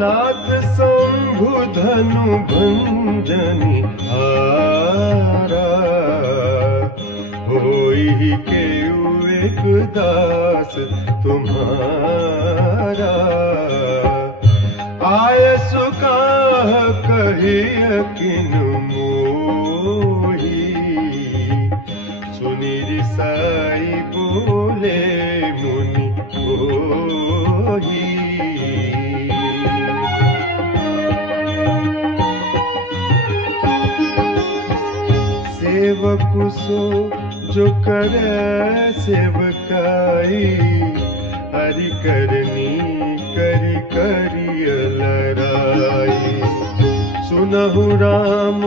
नाथ शंभु धनु भंजनी हारा, होई के एक दास तुम्हारा। आय सुकाह कहिय किनु मोही, सुनि रिसाई बोले मुनि होही। सेवकु सो जो करे सेवकाई, हरि करनी करी करिय लड़ाई। सुनहु राम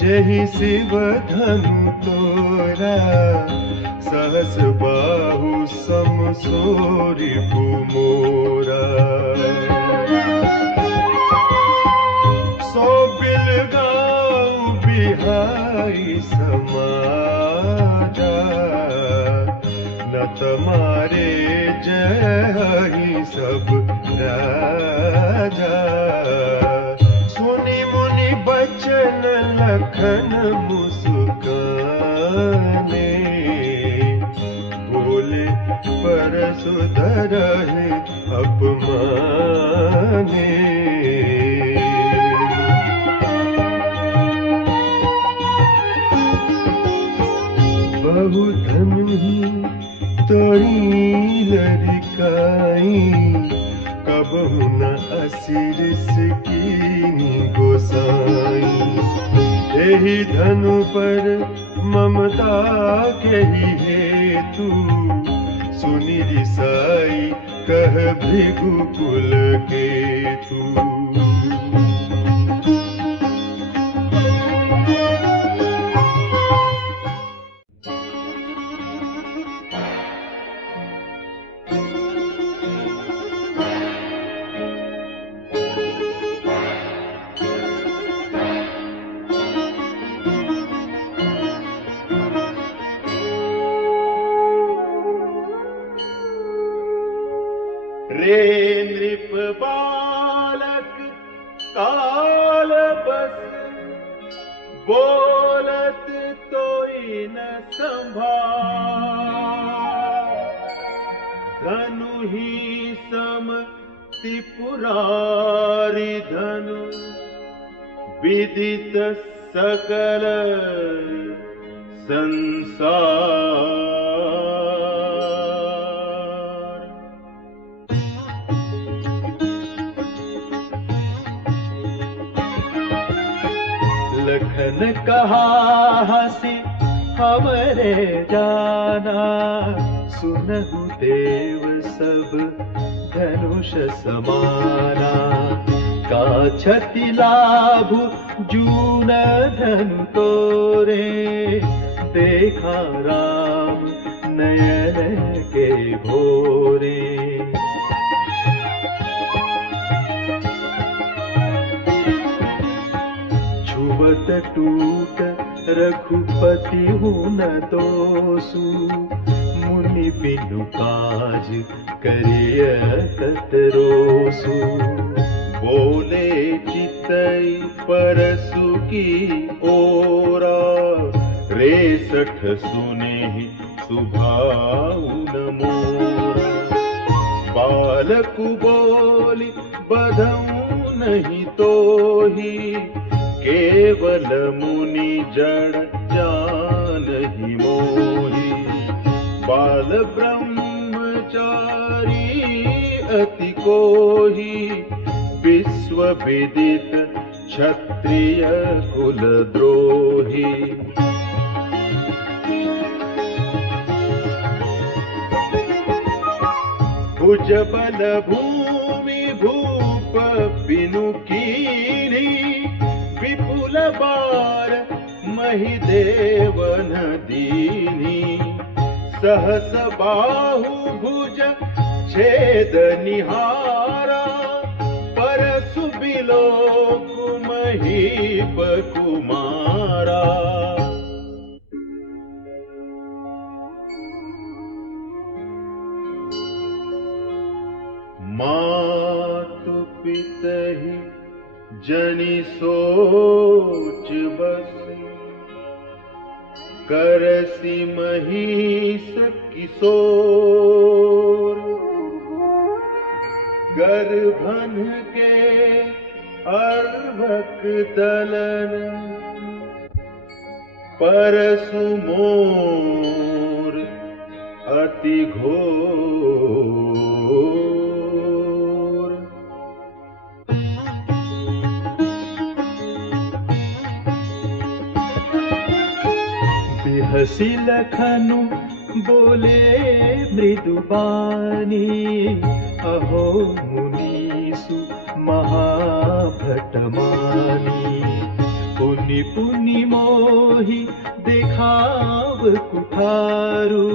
जहि शिव धनु तोरा, सहस बाहु सम सोरि मोरा। सो बिलगाऊ बिहाई समाजा, न तुम्हारे जय सब राजा। सुनि मुनि बचन लखन मुस्काने, बोले परसु धरहि अपमाने। बहु धनु तोरी लड़काई, कबहु न असिरिस कीनी गोसाई। एहि धनु पर ममता केहि हेतु, सुनि रिसाई कह भृगुकुल केतु। रे नृप बालक काल बस, बोलत तोई न संभार। धनु ही सम त्रिपुरारी धनु, विदित सकल संसार। लखन कहा हंसी हमरे जाना, सुनहु देव सब धनुष समाना। का छति लाभु जून धनु तोरे, देखा राम नयन के भोरे। छुवत टूट रघुपति हुन दोसु, मुनि बिनु काज करिय ततरोसु। बोले चितई परसु की ओरा, रेसठ सुने सुभाऊ न मोरा। बालकु बोली बधऊ नहीं तोही, केवल मुनि जड़ जानहि मोहि। बाल ब्रह्मचारी अति कोहि, विश्व विदित क्षत्रिय कुल द्रोही। भुज बल भूमि भूप बिनु कीनी, विपुल बार महि देवन दीनी। सहस बाहु भुज छेद निहारा, परसु बिलोक महीप कुमारा। पितहि जनि सोच बस, करसि महिष किशोर। गर्भन के अर्भक दलन, परसु मोर अति घोर। बिहसी लखनु बोले मृदुबानी, अहो मुनीसु महाभटमानी। पुनि पुनि मोहि देखाव कुठारु,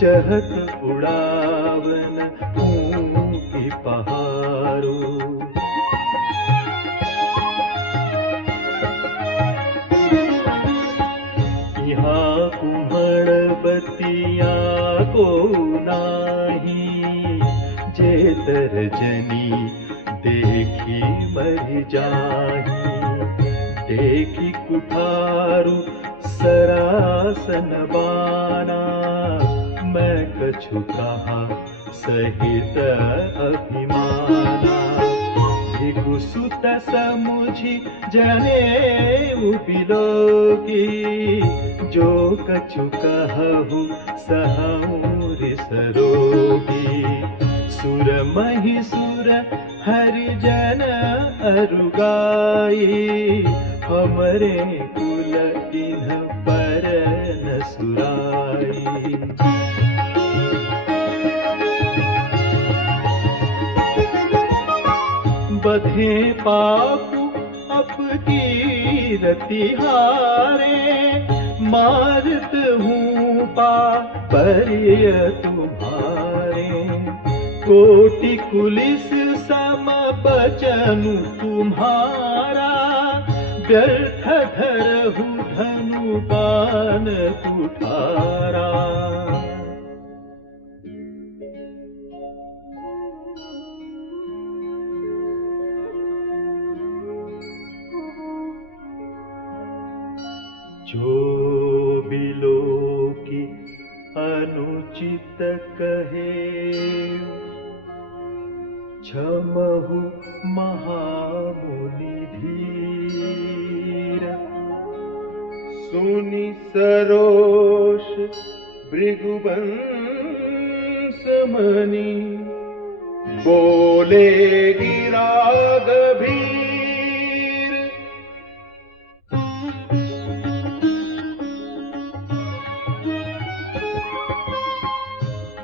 चहत उड़ावन ऊँकी पहारू। यहाँ कुम्हड़ बतिया को नाही, जेतर जनी देखी मर जाही। देखी कुठारु सरासन बाना, मैं कछु कहा सहित अभिमाना। भिगुसुत समुझि जनेऊ बिलोकी, जो कछु कहूँ सहूँ रिसरोगी। सुर महिसुर हरिजन अरुगाई, हमरे कुल किन्ह पर न सुराई। बधे पापु अपकी रतिहारे, मारत हूँ पापरिय तुम्हारे। कोटि कुलिस सम बचनु तुम्हारा, व्यर्थ धरहु धनु बाण कुठारा। जो बिलोकी अनुचित कहे, क्षमहु महामुनि धीर। सुनि सरोष भृगुवंश मणि, बोले गिरा गभीर।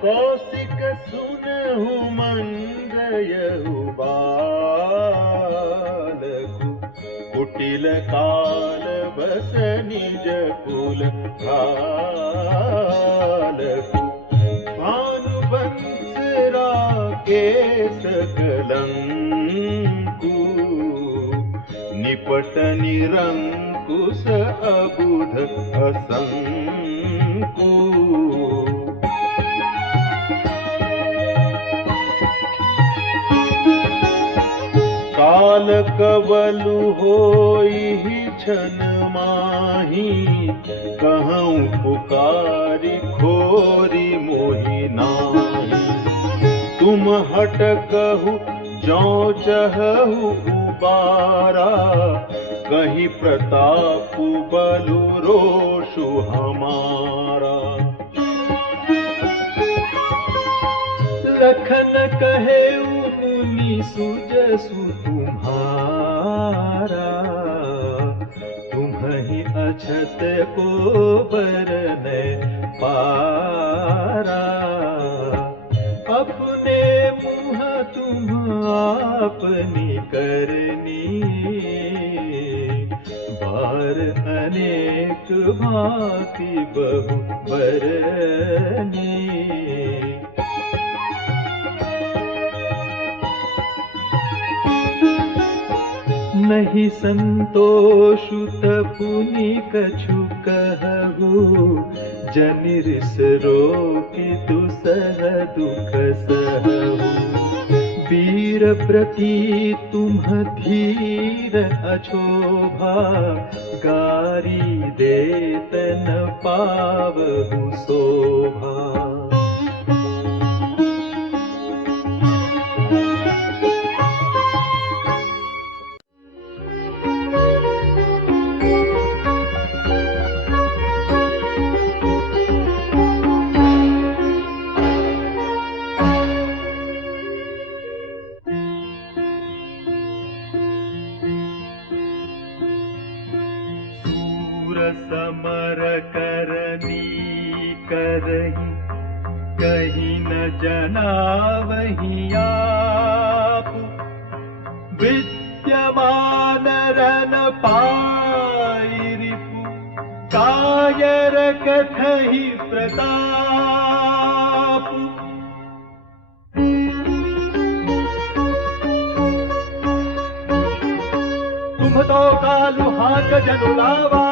कौशिक सुनहु मंगयहु बालकु, कुटिल काल बस निज कुल भालकु। भानुवंश राकेश कलंकु, निपट निरंकुश अबुध असंकु। काल कवलु होई छन माही, कहूँ पुकारी खोरी मोहि नाही। तुम हट कहु जो चहु उबारा, कहीं प्रताप बलु रोषु हमारा। लखन कहे मुनि सुजसु तुम्हारा, तुम्हि अछत को बरन पारा। अपने मुँह तुम आपनी करनी, बार अनेक भांति बहु बरनी। नहीं संतोषु तपुनि कछु कहु, जनिरिस रोकि दुसह दुख सहु। वीर वीर प्रति तुम धीर अछोभा, गारी देत न पावहु शोभा। समर करनी करही, कहीं न जनावही आप। विद्यमान रन पाई रिपु, कायर कथहि प्रताप। तुम तो कालु हाक जनुलावा,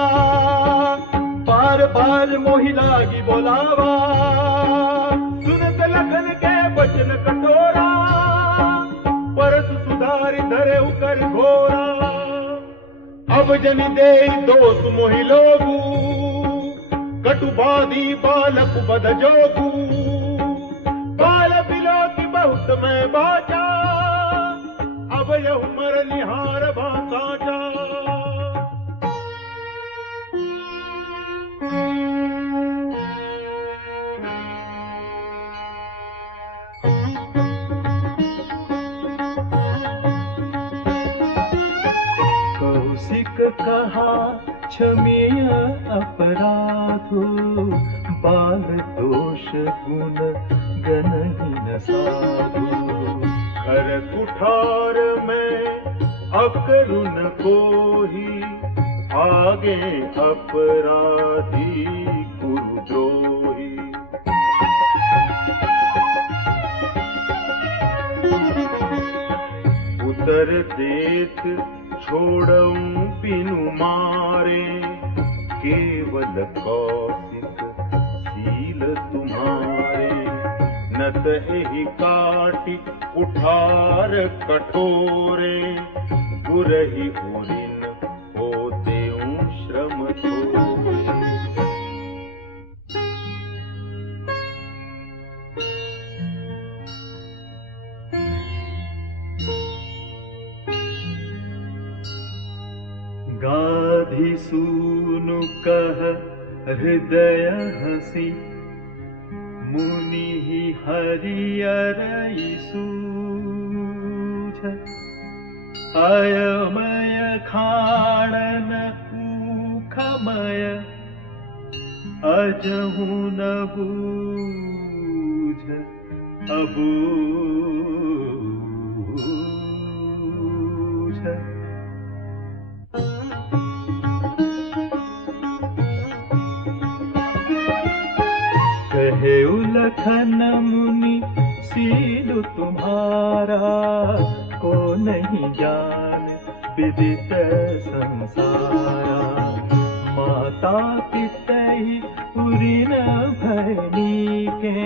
बार बार मोहि लागी बोलावा। सुनत लखन के बचन कटोरा, परस सुधारि धरे उकर घोरा। अब जनि दे दोष मोहि लोगू, कटु बाधी बालक बध जोगू। बाल बिलो की बहुत मैं बाचा, अब यह मर निहार भाषा जा। कौशिक कहा क्षमेय अपराधो, बाल दोष गुण गनहि न साधु। घर कुठार में अकरुण कोही, आगे अपराधी गुरुद्रोही। उतर देत छोड़ऊं बिनु मारे, केवल कौशिक सील तुम्हारे। नत एहि काटि कुठार कठोरे, गुरहि उरिन होते श्रम थोरे। गाधी सूनु कह हृदय हसी, मुनि हरियरई सूझ। अयमय खाणन ऊखमय, अजहु न बूझ अबूझ। कहे उलखन मुनि सीलु तुम्हारा, को नहीं ज्ञान विदित संसारा। माता पितहि उरिन भयनी के,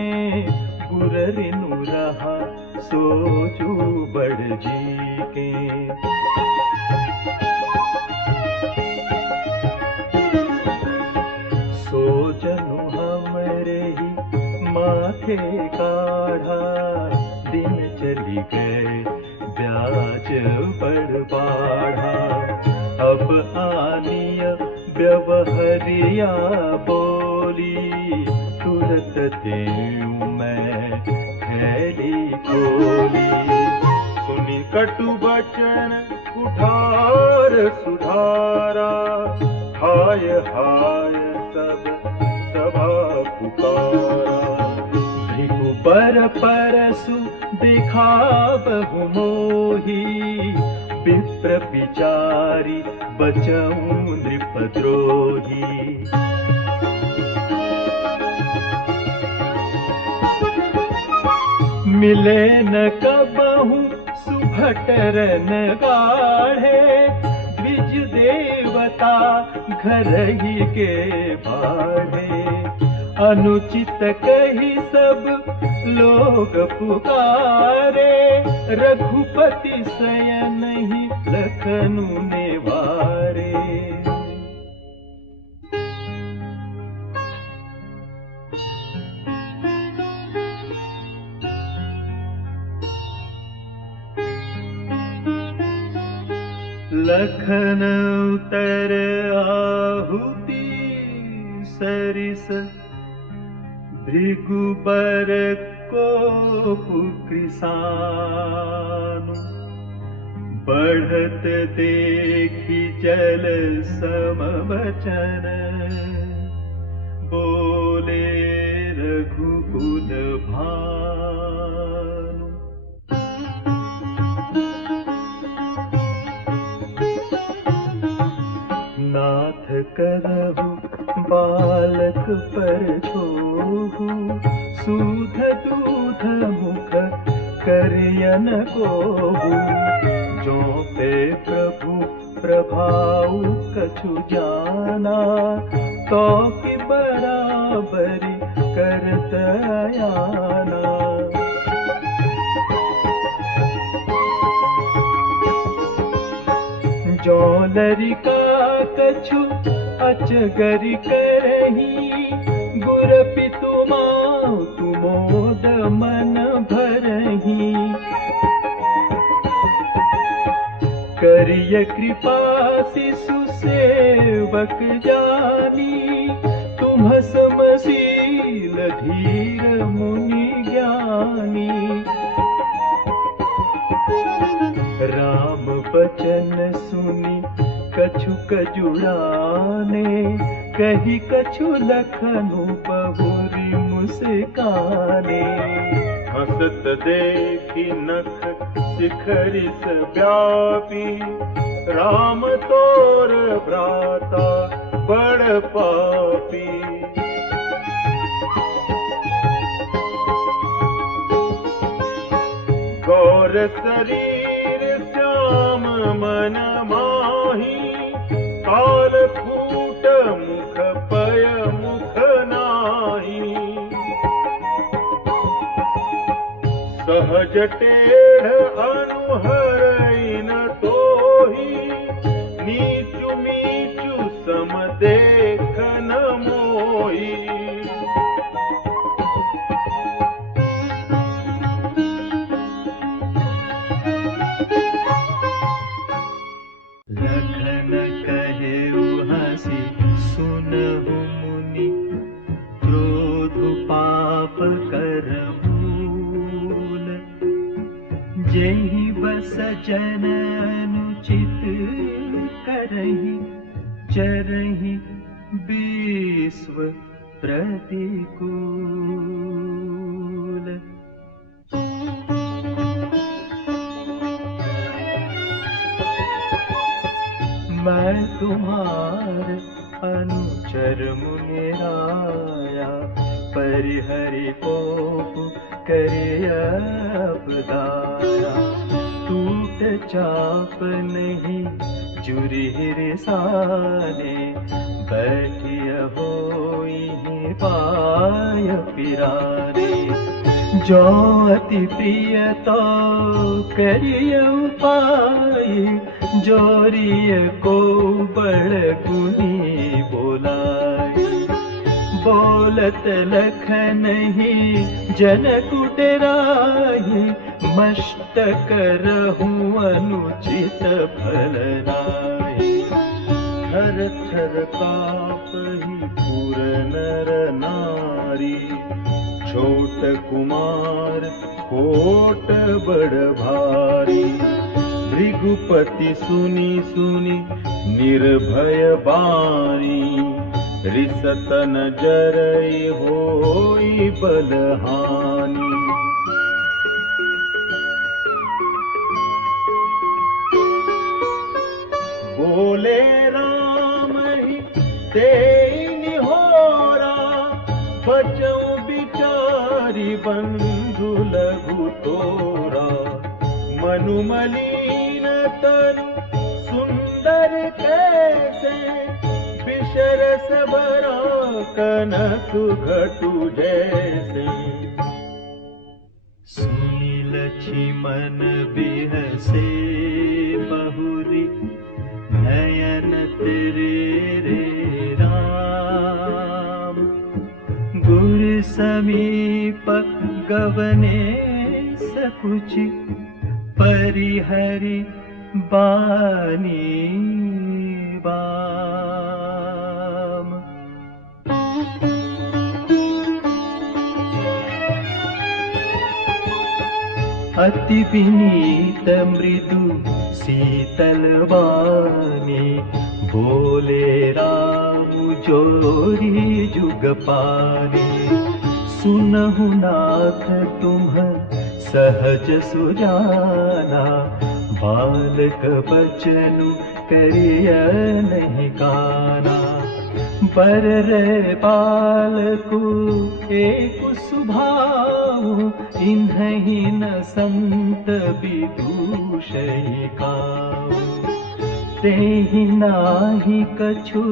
गुर रिनु रहा सोचू बड़ जी के। सोचनु हमरे ही माथे काढ़ा, दिन चली गए ब्याज बड़ बाढ़ा। अब आनिय व्यवहरिया बोली, तुरत देऊं मैं थैली खोली। सुनि कटु बचन कुठार सुधारा, हाय हाय सब सभा पुकारा। भृगुबर परसु दिखावहु मोही, विप्र विचारी बचऊं नृपद्रोही। मिले न कबहु सुभटर न गाढ़े, द्विज देवता घर ही के बाढ़े। अनुचित कही सब लोग पुकारे, रघुपति शयन ही लखनऊ ने वारे। लखनऊ तर आहुति सरिस, भृगुबर कोपु कृसानु। बढ़त देखी जल सम बचन, बोले रघुकुल भानु। नाथ करहु बालक पर छोहु, सूध दूध मुख करियन कोहु। जो पे प्रभु प्रभाउ कछु जाना, तो कि बराबरी करत आयाना। जो लरिका कछु अचगरि करही, गुर पितु माउ तुमोद मन भरही। करिय कृपा शिशु सेवक जानी, तुम समशील धीर मुनि ज्ञानी। राम बचन सुनी कछु कजुड़ाने, कही कछु लखनऊ बहुरी मुस्काने। हसत देखी नख शिखरिस व्यापी, राम तोर भ्राता बड़ पापी। गौर शरीर श्याम मन माही, काल कूट मुख पय मुख नाही। सहज टेढ़ अनुहरइन तोही, नीचु मीचु सम देखन मोही। लखन कहेउ हंसी सुनहु मुनि, क्रोध पाप कर भूल। जेहि बस जन अनुचित करहि, चरहि विश्व प्रतिकूल। मैं तुम्हार अनुचर मुनि राया, परिहरि कोप करे अपदाया। टूट चाप नहीं जुरि रिसाने, बैठिय होई पाय पिराने। जो अति प्रिय तो करिय उपाय, जोरिय को बड़ गुनी बोलाय। बोलत लखन ही जनकु डराहि, मस्तक रहूं अनुचित फल नाहि। थर थर कापहि पुर नर नारी, छोट कुमार कोट बड़ भारी। भृगुपति सुनी सुनी निर्भय बानी, रिसत न जरई होई बलहानी। बोले राम ही तेई निहोरा, बचऊं बिचारी बंधु लघु तोरा। मनु मलिन तनु सुंदर कैसे, विषरस भरा कनक घटु जैसे। सुनी लक्ष्मण बिहसे बहुरी नयन तेरे रे राम। गुर समीप गवने सकुचि परिहरि बानी बाम। अति विनीत मृदु शीतल वाणी बोले राम जोरी जुग पानी। सुनहु नाथ तुम सहज सुजाना बालक बचनु करिय नहीं काना। बर रे बालकु एक सुभाऊ इन्हीं न संत विदूषई काऊ। तेहि नाही कछु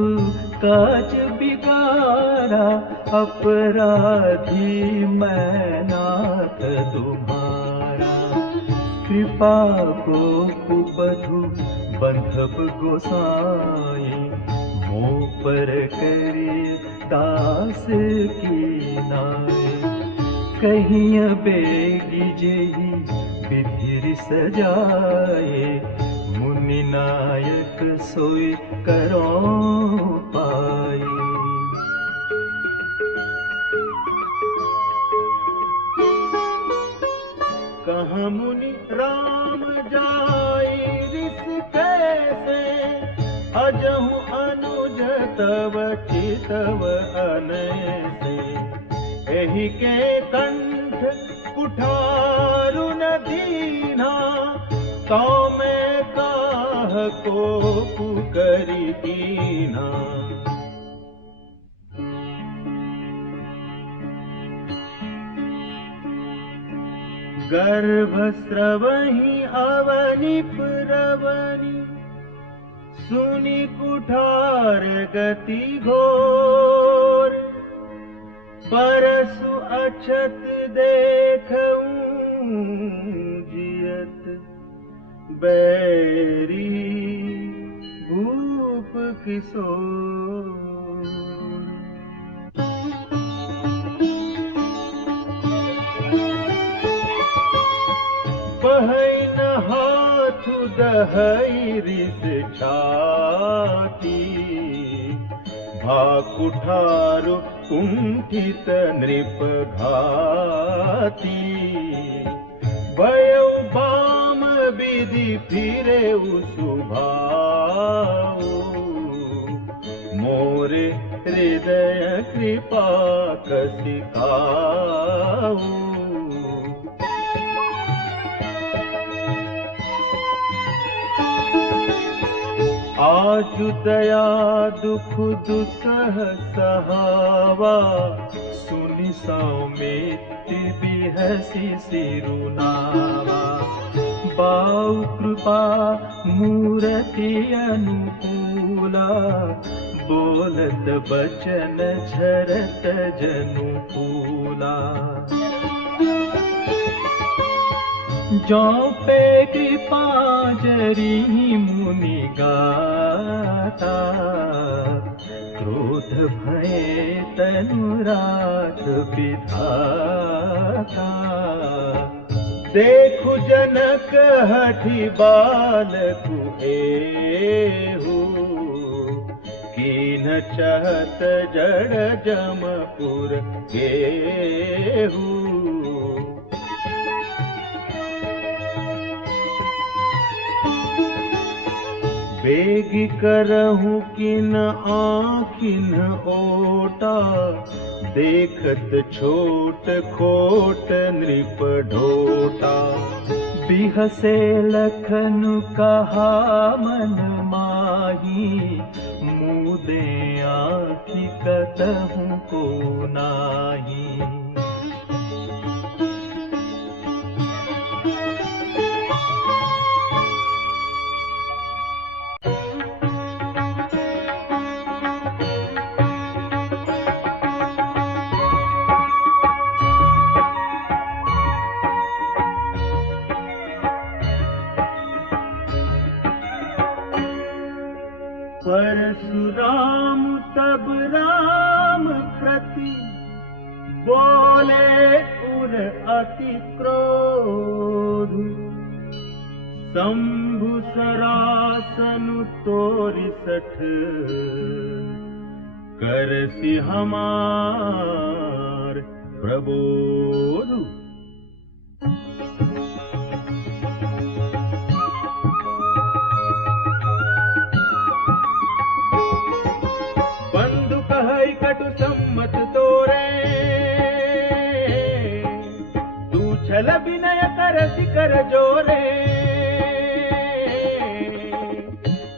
काज बिगाड़ा अपराधी मैं नाथ तुम्हारा। कृपा को कुबधु बंधब गोसाई मोह पर करे दास की नाय। कहीं बेगी जेहि विधि सजाए मुनि नायक सोई करो पाए। कहाँ मुनि राम जाई रिस कैसे। अजहु अनुज तव चितव अनैसे। एहि के कंठ कुठारु न दीना तो मैं काह को पुकरि दीना। गर्भ स्रवहि अवनि प्रवनि सुनि कुठार गति घोर। परसु अछत देखऊं जियत बैरी भूप किशोर। बहै न हाथु दहै रिस छाती। भाकुठारु कुंठित नृप घाती। भयउ बाम विधि फिरे सुभाऊ। मोरे हृदय कृपा कसिकाऊ। आजु दया दुख दुसह सहावा। सुनि सौमित्र बिहसि सिरुनावा। बाऊ कृपा मूरति अनुकूला। बोलत बचन झरत जनुकूला। जो पे कृपा जरी मुनि गाता। क्रोध भय तनुराग विधाता। देखु जनक हठि बालकु एहु। कीन चहत जड़ जमपुर गेहू। बेगी करहूँ किन आँखिन ओटा। देखत छोट खोट नृप ढोटा। बिहसे लखन कहा मन माही। मुदे आँखि कतहु को नाही। परशुराम तब राम प्रति बोले उर अति क्रोध, शंभु सरासनु तोरि सठ, करसि हमार प्रबोध। बंधु कहै कटु सम्मत तोरे, तू छल विनय करसि कर जोरे,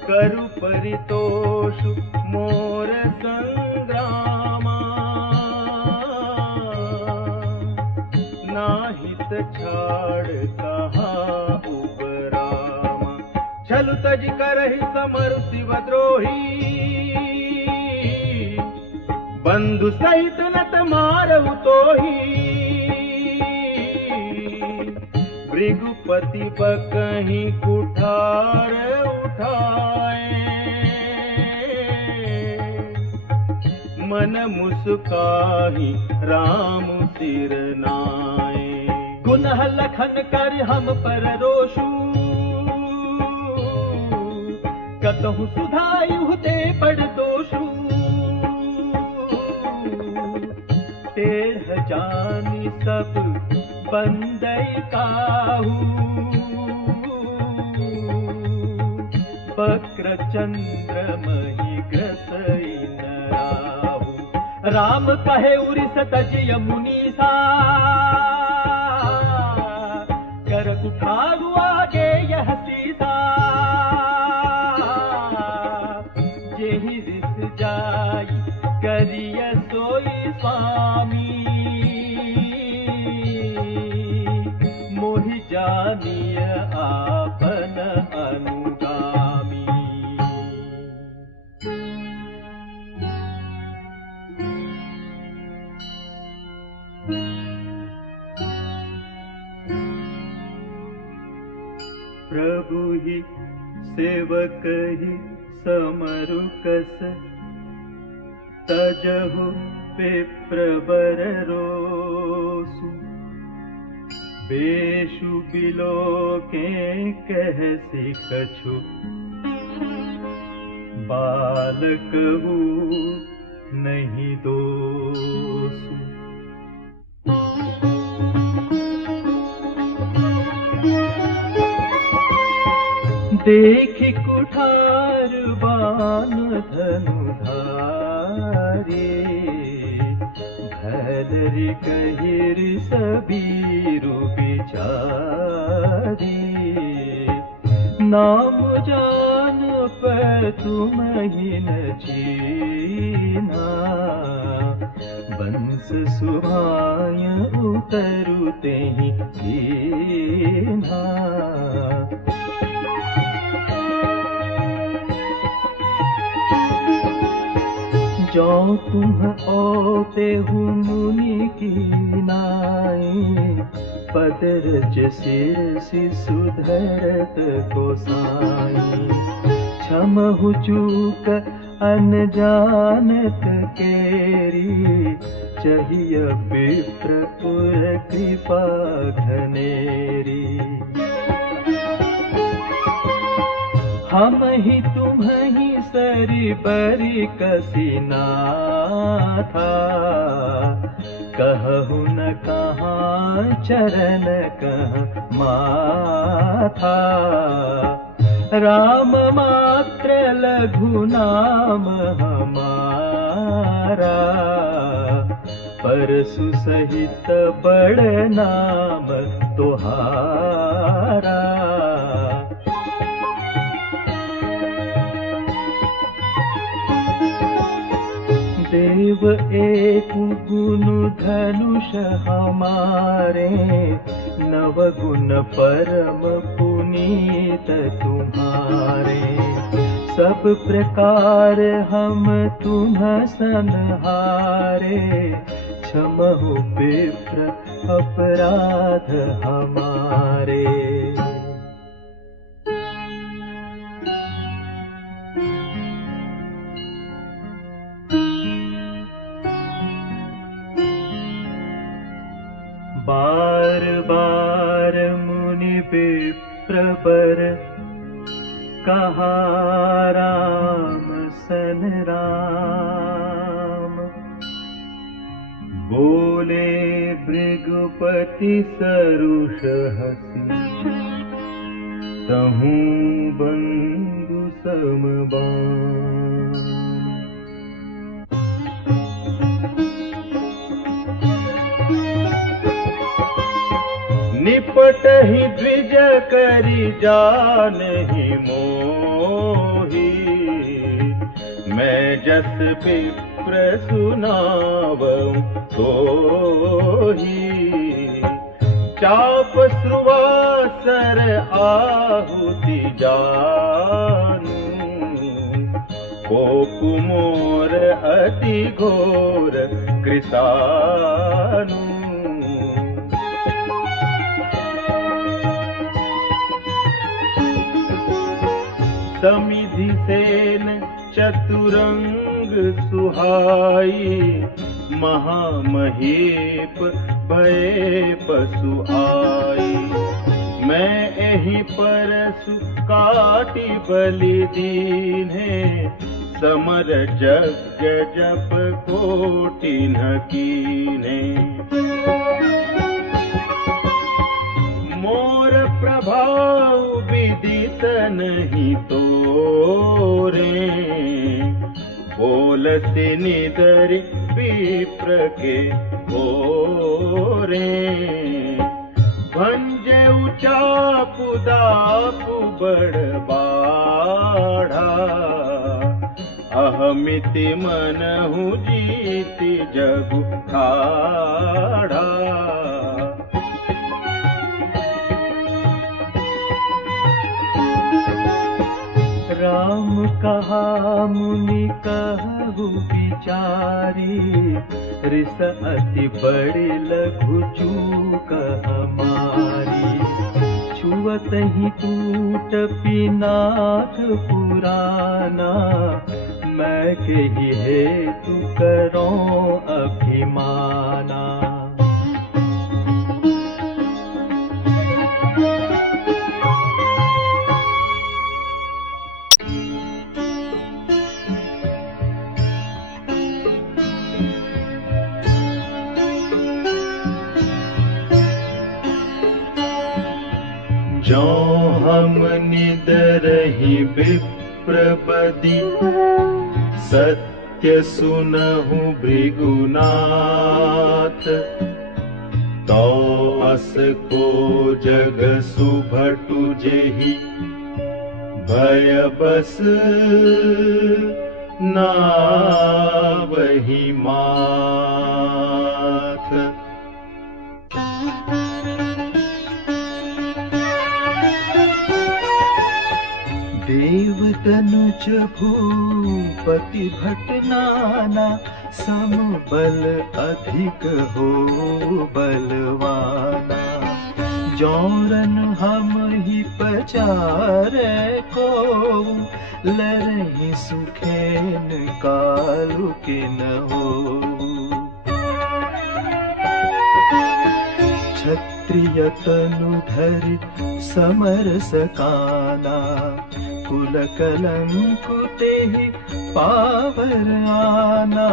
करु परितोष मोर संग्रामा, नाहित छाड़ कहा उबरामा। छलु तज करहि समरु शिवद्रोही, बंधु सहित नत मारहु तोही। भृगुपति बकहि कुठार उठाए, मन मुस्काहि राम सिर नाए। गुनह लखन कर हम पर रोषु, कतहु सुधायु ते पड़ दोषु। तेह जानी सब बंदई काहू, वक्र चंद्र मही ग्रसई न राहु। राम कहे उरिस तजिय मुनीसा, कर कुठारु आगे यह सीसा। जेहि रिस जाई करिय सोई स्वामी, मोहि जानिय आपन अनुगामी। प्रभु ही सेवक ही समरु कस, तजहु विप्र बर रोसु। बेशु बिलोके कहसि कछु, बालकहु नहीं दोसु। देखि कुठार बान धनुधारी, भदरि कहिर सबीरु बिचारी। नाम जान पर तुम ही न चीना, बंस सुभाय उतरु तेहि कीन्हा। जो तुम ओते हु मुनि की नाई, पदरज सिर सुधरत गोसाई। क्षमहु चूक अनजानत केरी, चहिय विप्र पुर कृपा घनेरी। हम ही तुम ही सरी बरी कसिनाथा, कहु न कहाँ चरण कह माथा। राम मात्र लघु नाम हमारा, परसु सहित बड़ नाम तोहारा। देव एक गुण धनुष हमारे, नव गुण परम पुनीत तुम्हारे। सब प्रकार हम तुम संहारे, क्षमहु विप्र अपराध हमारे। कहा राम सन राम। बोले भृगुपति सरुष हसी, तहु बंधु समबान। निपट ही द्विज करी जानहि मोहि, मैं जस विप्र सुनावऊं तोहि। चाप श्रुवासर आहुति जानू, कोप मोर अति घोर कृतानु। समिधि सेन चतुरंग सुहाई, महामहीप भये पशु आई। मैं एहि परसु काटी बलि दीन्हे, समर यज्ञ जप कोटि न कीन्हे। मोर प्रभाव विदित नहीं तोरे, बोलसि निदर विप्र के ओरे। भंजऊ चापु दापु बड़ बाढ़ा, अहमिति मनहु जीति जगु ठाढ़ा। राम कहा मुनि कहु विचारी, रिस अति बड़े लघु चूक हमारी। छुअत ही टूट पिनाक पुराना, मैं कही हेतु करो अभिमाना। जो हम निदरहि विप्रपति, सत्य सुनहु भृगुनाथ। तो अस को जग सुभटु जेहि, भय बस नावहि माथ। देवतनुज भूपति भट नाना, समबल अधिक हो बलवाना। जौरन हम ही पचारे को, लरहि सुखेन कालु के न हो। क्षत्रिय तनु धरि समर सकाना, कुल कलंक तेहि पावर आना।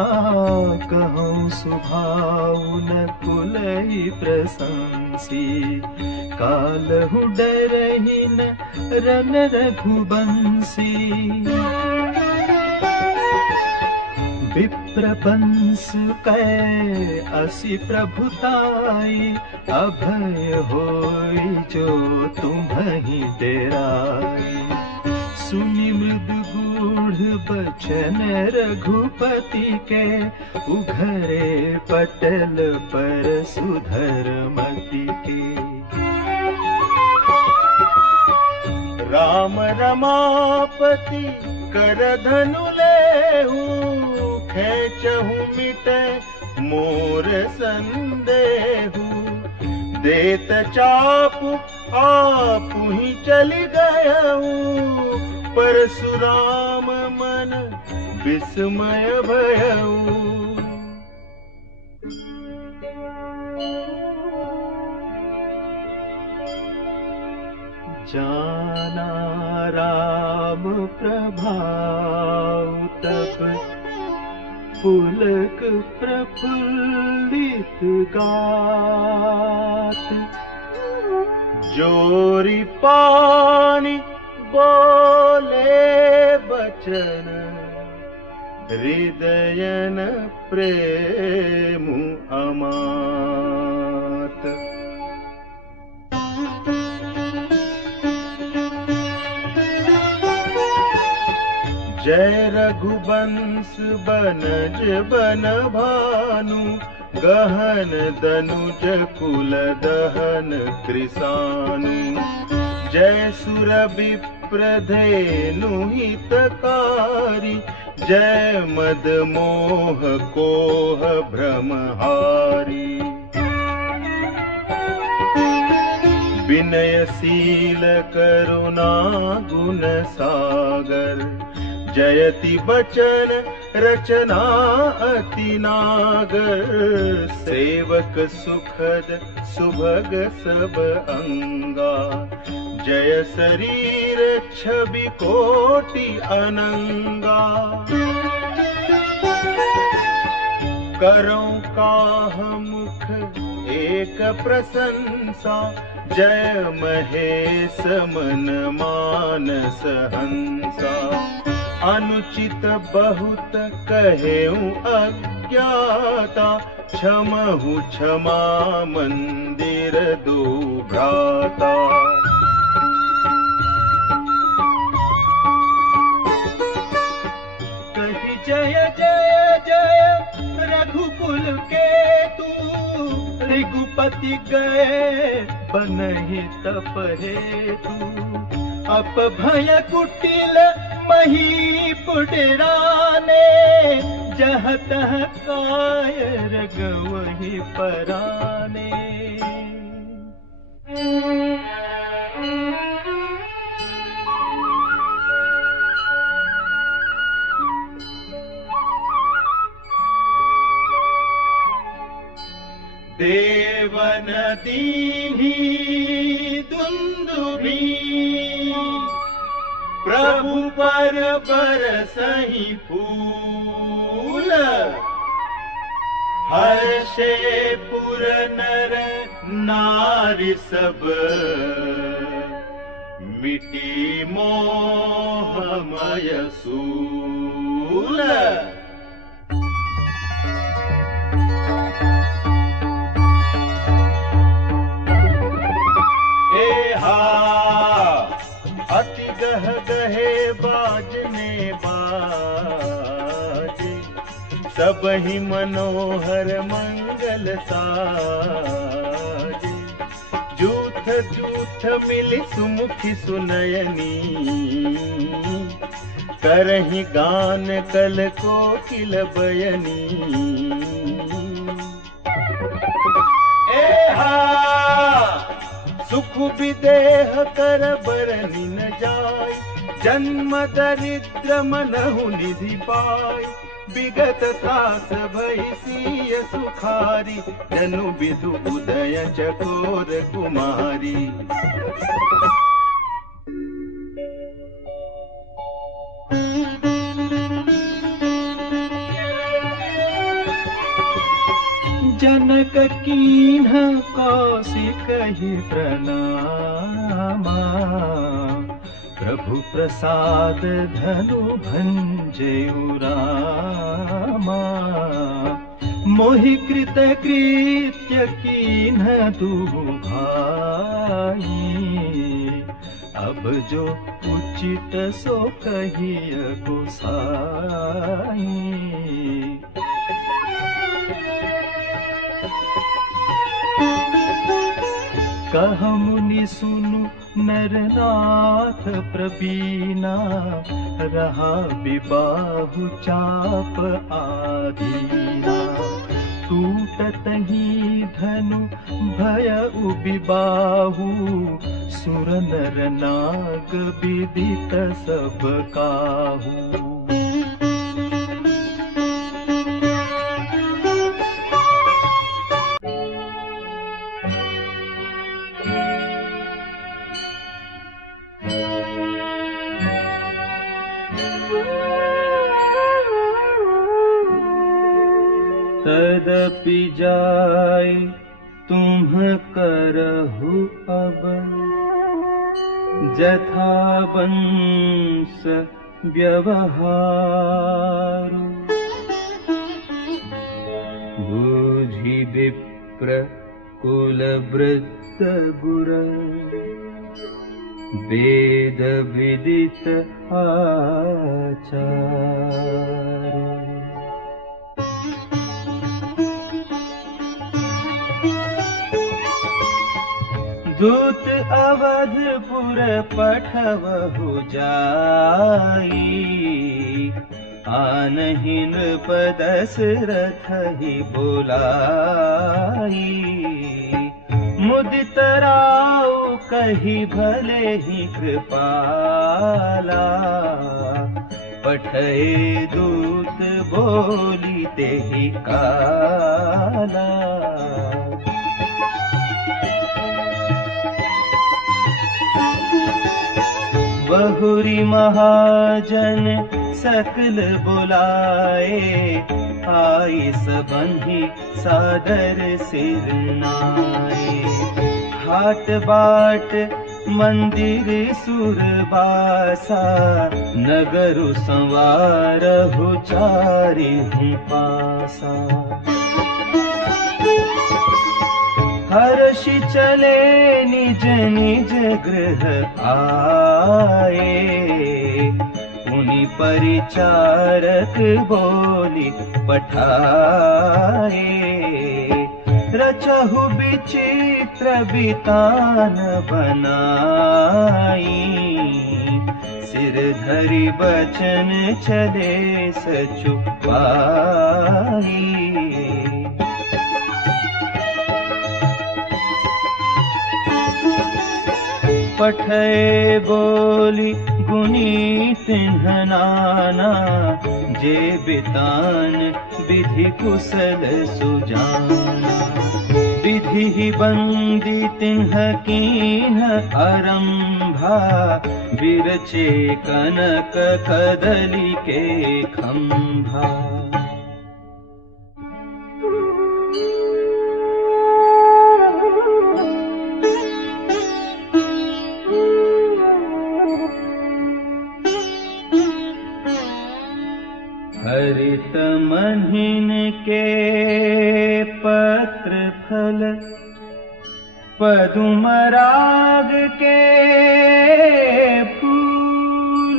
कहूँ सुभाव न कुलहि प्रशंसी, कालहु डरहि न रन रघुबंसी। विप्रपंस कै असि प्रभुताई, अभय होई जो तुम्हि डेराई। सुनि मृदु गूढ़ बचन रघुपति के, उघरे पटल पर सुधरमति के। राम रमापति कर धनु लेहु, खेचहु मिटे मोर संदेहु। देत चापु आपु ही चली गयहु, परशुराम मन विस्मय भयऊ। जाना राम राम प्रभाव तब पुलक प्रफुल्लित गात। जोरी पानी बोले बचन हृदयन प्रेम अमात। जय रघुवंश बनज बन भानु गहन दनुज कुल दहन कृसानु। जय सुर विप्र धेनु हितकारी जय मद मोह कोह भ्रमहारी। विनयशील करुणा गुण सागर जयति बचन रचना अति नागर। सेवक सुखद सुभग सब अंगा जय शरीर छवि कोटि अनंगा। करौं काह मुख एक प्रशंसा जय महेश मन मानस हंसा। अनुचित बहुत कहेऊं अज्ञाता क्षमहु क्षमा मंदिर दो भ्राता। कही जय जय जय रघुकुल के तू ऋगुपति गए बनहि तप हेतु। अपभय कुटिल महीपुडराने जह तह कायर गवहि पराने। देवन दीन्ही दुंदुभी प्रभु पर बरसहि फूल। हर्षे पुर नर नारी सब मिटी मोहमय सूल। अति गह गहे बाजने बाजे सब ही मनोहर मंगल साजे। जूथ जूथ मिली सुमुखी सुनयनी करहि गान कल कोकिल बयनी। सुख विदेह कर बरनि न जाय जन्म दरिद्र मनहु निधि पाय। विगत त्रास भई सिय सुखारी जनु विधु उदय चकोर कुमारी। जनक कीन्ह कौशिकहि प्रणामा प्रभु प्रसाद धनु भंजेउ रामा। मोहि कृत कृत्य कीन्ह दुहु भाई अब जो उचित सो कहिय गोसाई। कह मुनि सुनु नरनाथ प्रवीणा रहा विबाहु चाप आदीना। टूटत ही धनु भयउ विबाहु सुर नर नाग विदित सब काहू। तदपि जाय तुम करहु अब, जथा वंश व्यवहार। बूझि विप्र कुल वृत्त गुर, वेद विदित आचार। दूत अवधपुर पठवहु जाई, आनहि नृप दशरथ ही बुलाई। मुदित राउ कही भले ही कृपाला, पठए दूत बोली तेहि काला। बहुरी महाजन सकल बुलाए, आई सबंधी सादर सिर नाए। हाट बाट मंदिर सुरबासा, नगरु संवारहु चारिहु पासा। हर्षि चले निज निज गृह आए, उनि परिचारक बोली पठाए। रचहु विचित्र बितान बनाई, सिर धरि बचन चले सचुपाई। पठय बोली गुनी तिन्ह नाना, जे बितान विधि कुशल सुजाना। विधि बंदी तिन्ह कीन्ह आरंभा, बिरचे कनक कदली के खंभा। हरित महीन के पत्र फल, पदुम राग के फूल।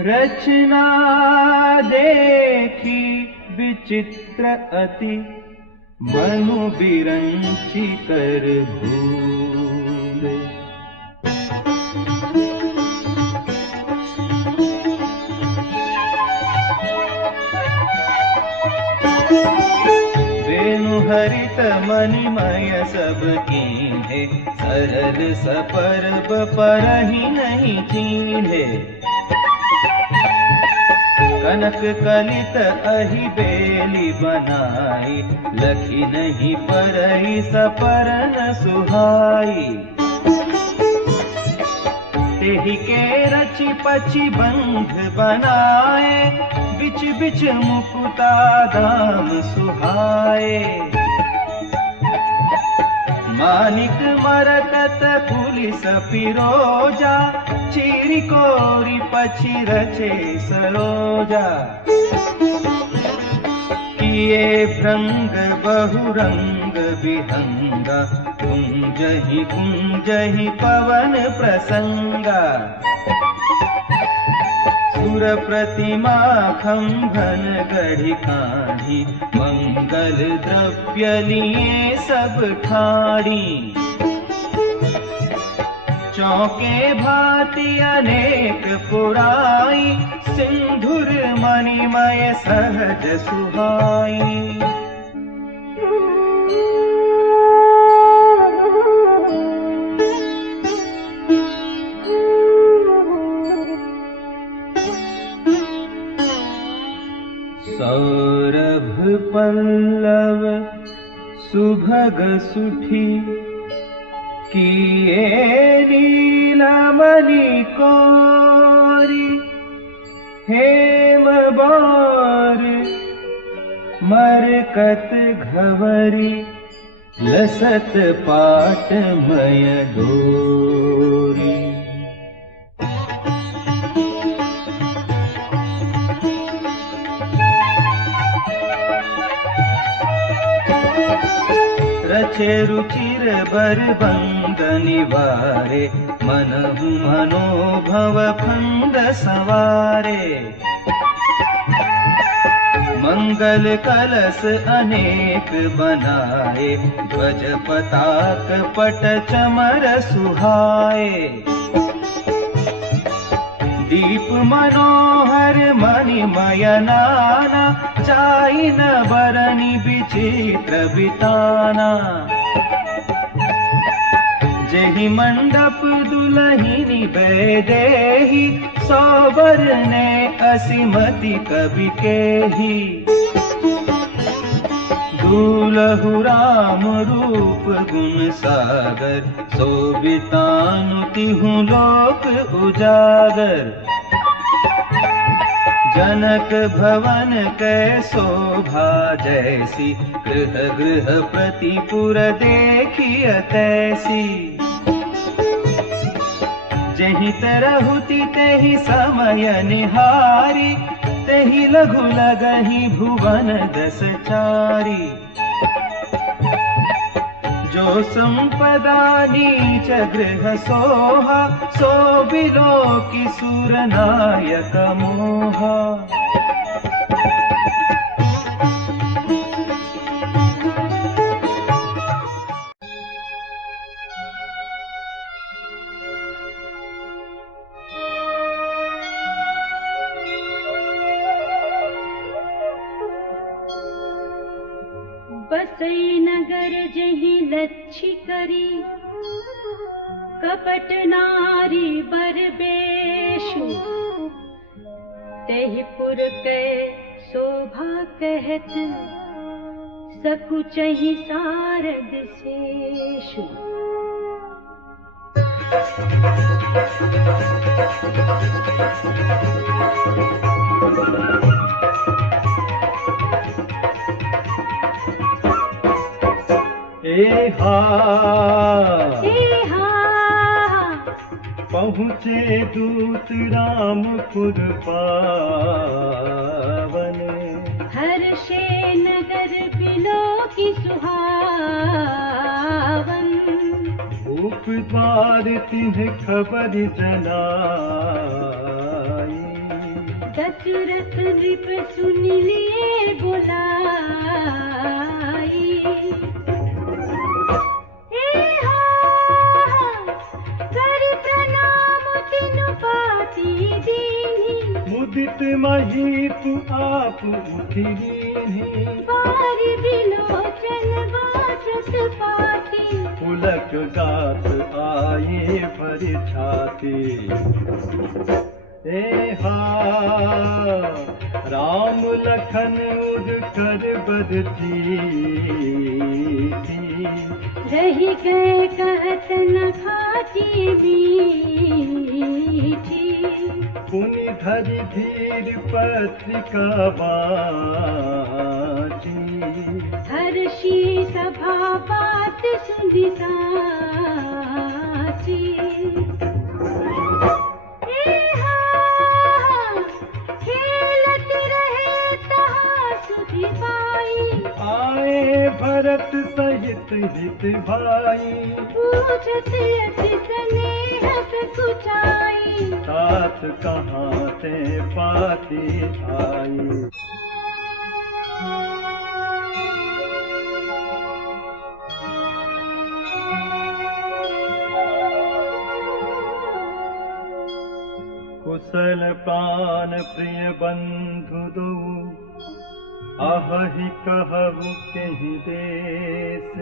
रचना देखी विचित्र अति, मनु बिरंची कर भूल। वेणु हरित मणिमय सब कीन्हे, सरल सपर्ब परहि नहीं चीन्हे। कनक कलित अहि बेली बनाई, लखी नहीं परहि सपरन सुहाई। तेहि के रचि पचि बंध बनाए, बिच बिच मुकुता दाम सुहाए। मानिक मरकत पुलिस फिरोजा, चीरी कोरी पछी रचे सरोजा। किए भृंग बहुरंग विहंगा, कुंजहि पवन प्रसंगा। सुर प्रतिमा खंभन गढ़ी काढ़ी, मंगल द्रव्य लिए सब ठाड़ी। चौके भांति अनेक पुराई, सिंधुर मणिमय सहज सुहाई। सौरभ पल्लव सुभग सुठी, किए नीलमणि कोरी। हेम बार मरकत घवरी लसत पाटमय डोरी। रचे रुचिर बरबंद निवारे मनहु मनोभव फंद सवारे। मंगल कलश अनेक बनाए ध्वज पताक पट चमर सुहाए। दीप मनोहर मणिमय नाना चाइन बरनी विचित्र बिताना। जेहि मंडप दुलहिनी बैदेही सोबर ने असीमति कवि केही। दूलहु राम रूप गुण सागर सोबितानु तिहु लोक उजागर। जनक भवन कै शोभा जैसी गृह गृह प्रतिपुर देखिय तैसी। जेहि तरहुति तेहि समय निहारी तेहि लघु लगहि भुवन दस चारी। जो संपदा नीच गृह सोहा सो बिलोकि सुर नायक मोहा। बसई नगर जहि लच्छी करी कपट नारी बरबेशु। तेहि पुर कै शोभा कहत सकुचहि सारद शेषु। पहुँचे दूत रामपुर पावन। हर्षे नगर बिलोकि सुहावन। भूप द्वार तिन्ह खबर जनाई। दशरथ नृप सुनि लिए बुलाई। मुदित महीप आप उठिलीनी। बारि बिलोचन बाचत पाती। पुलक गात आए भर छाती। राम लखन उद कर बदती। रही गए कहत न खाती बीठी। पुनि धरि धीर पत्रिका बाची। हर्षी सभा बात सुनि साची। खेलत रहे तहाँ सुधि पाई। आए भरत सहित हित भाई। पूछत अति स्नेह सकुचाई। तात कहाँ ते पाती आई। कुशल प्राण प्रिय बंधु दो आहहि कहु केहि देश।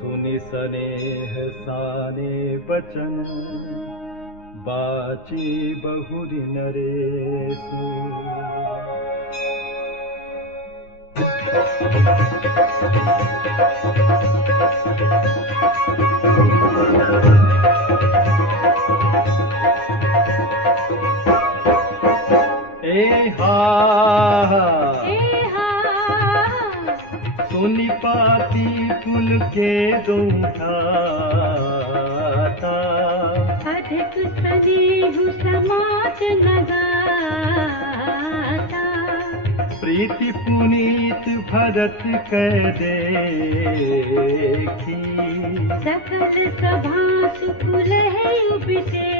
सुनि सनेह साने बचन बाची बहुरि नरेश। सुनी पाती फूल के दूठाता अधिक स्नेह समात लगाता प्रीति पुनीत भरत कर देखी सकल सभा सुख लहै उबिसेखी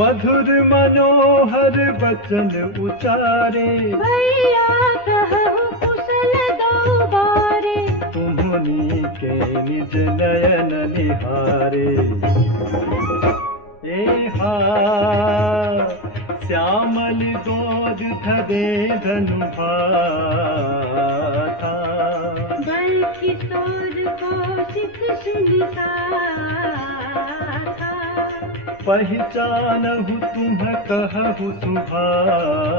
मधुर मनोहर वचन उचारे भैया कहु कुशल दो बारे तुम्हनी के निज नयन निहारे श्यामल गोद धरे धनु भाता बल किशोर कौशिक सुनिता पहचानहु तुम कहु सुभाऊ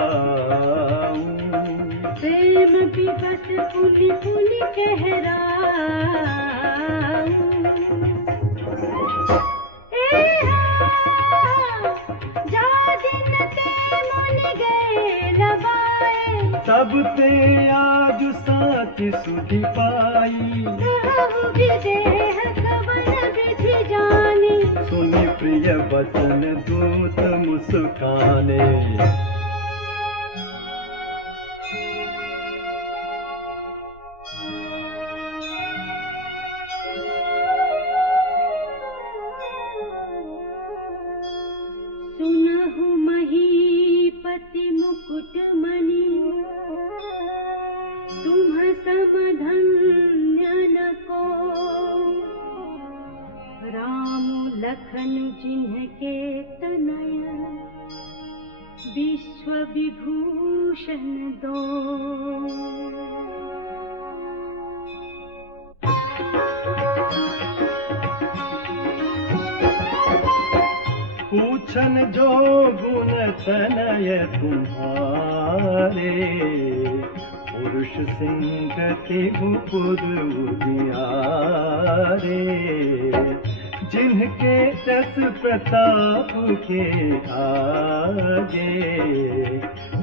प्रेम विवश पुनि पुनि कहराऊ जा दिन ते मुनि गए लबाए तब ते आज साच सुधि पाई कहु विदेह कवन विधि जानी सुनि प्रिय वचन दूत मुस्काने सुनहु महीपति मुकुट मणि तुम समधन्य न को राम लखन जिन्हके तनय विश्व विभूषण दो पूछन जो गुण तनय तुम्हारे पुरुष सिंह तिहुपुर उजियारे जिनके जस प्रताप के आगे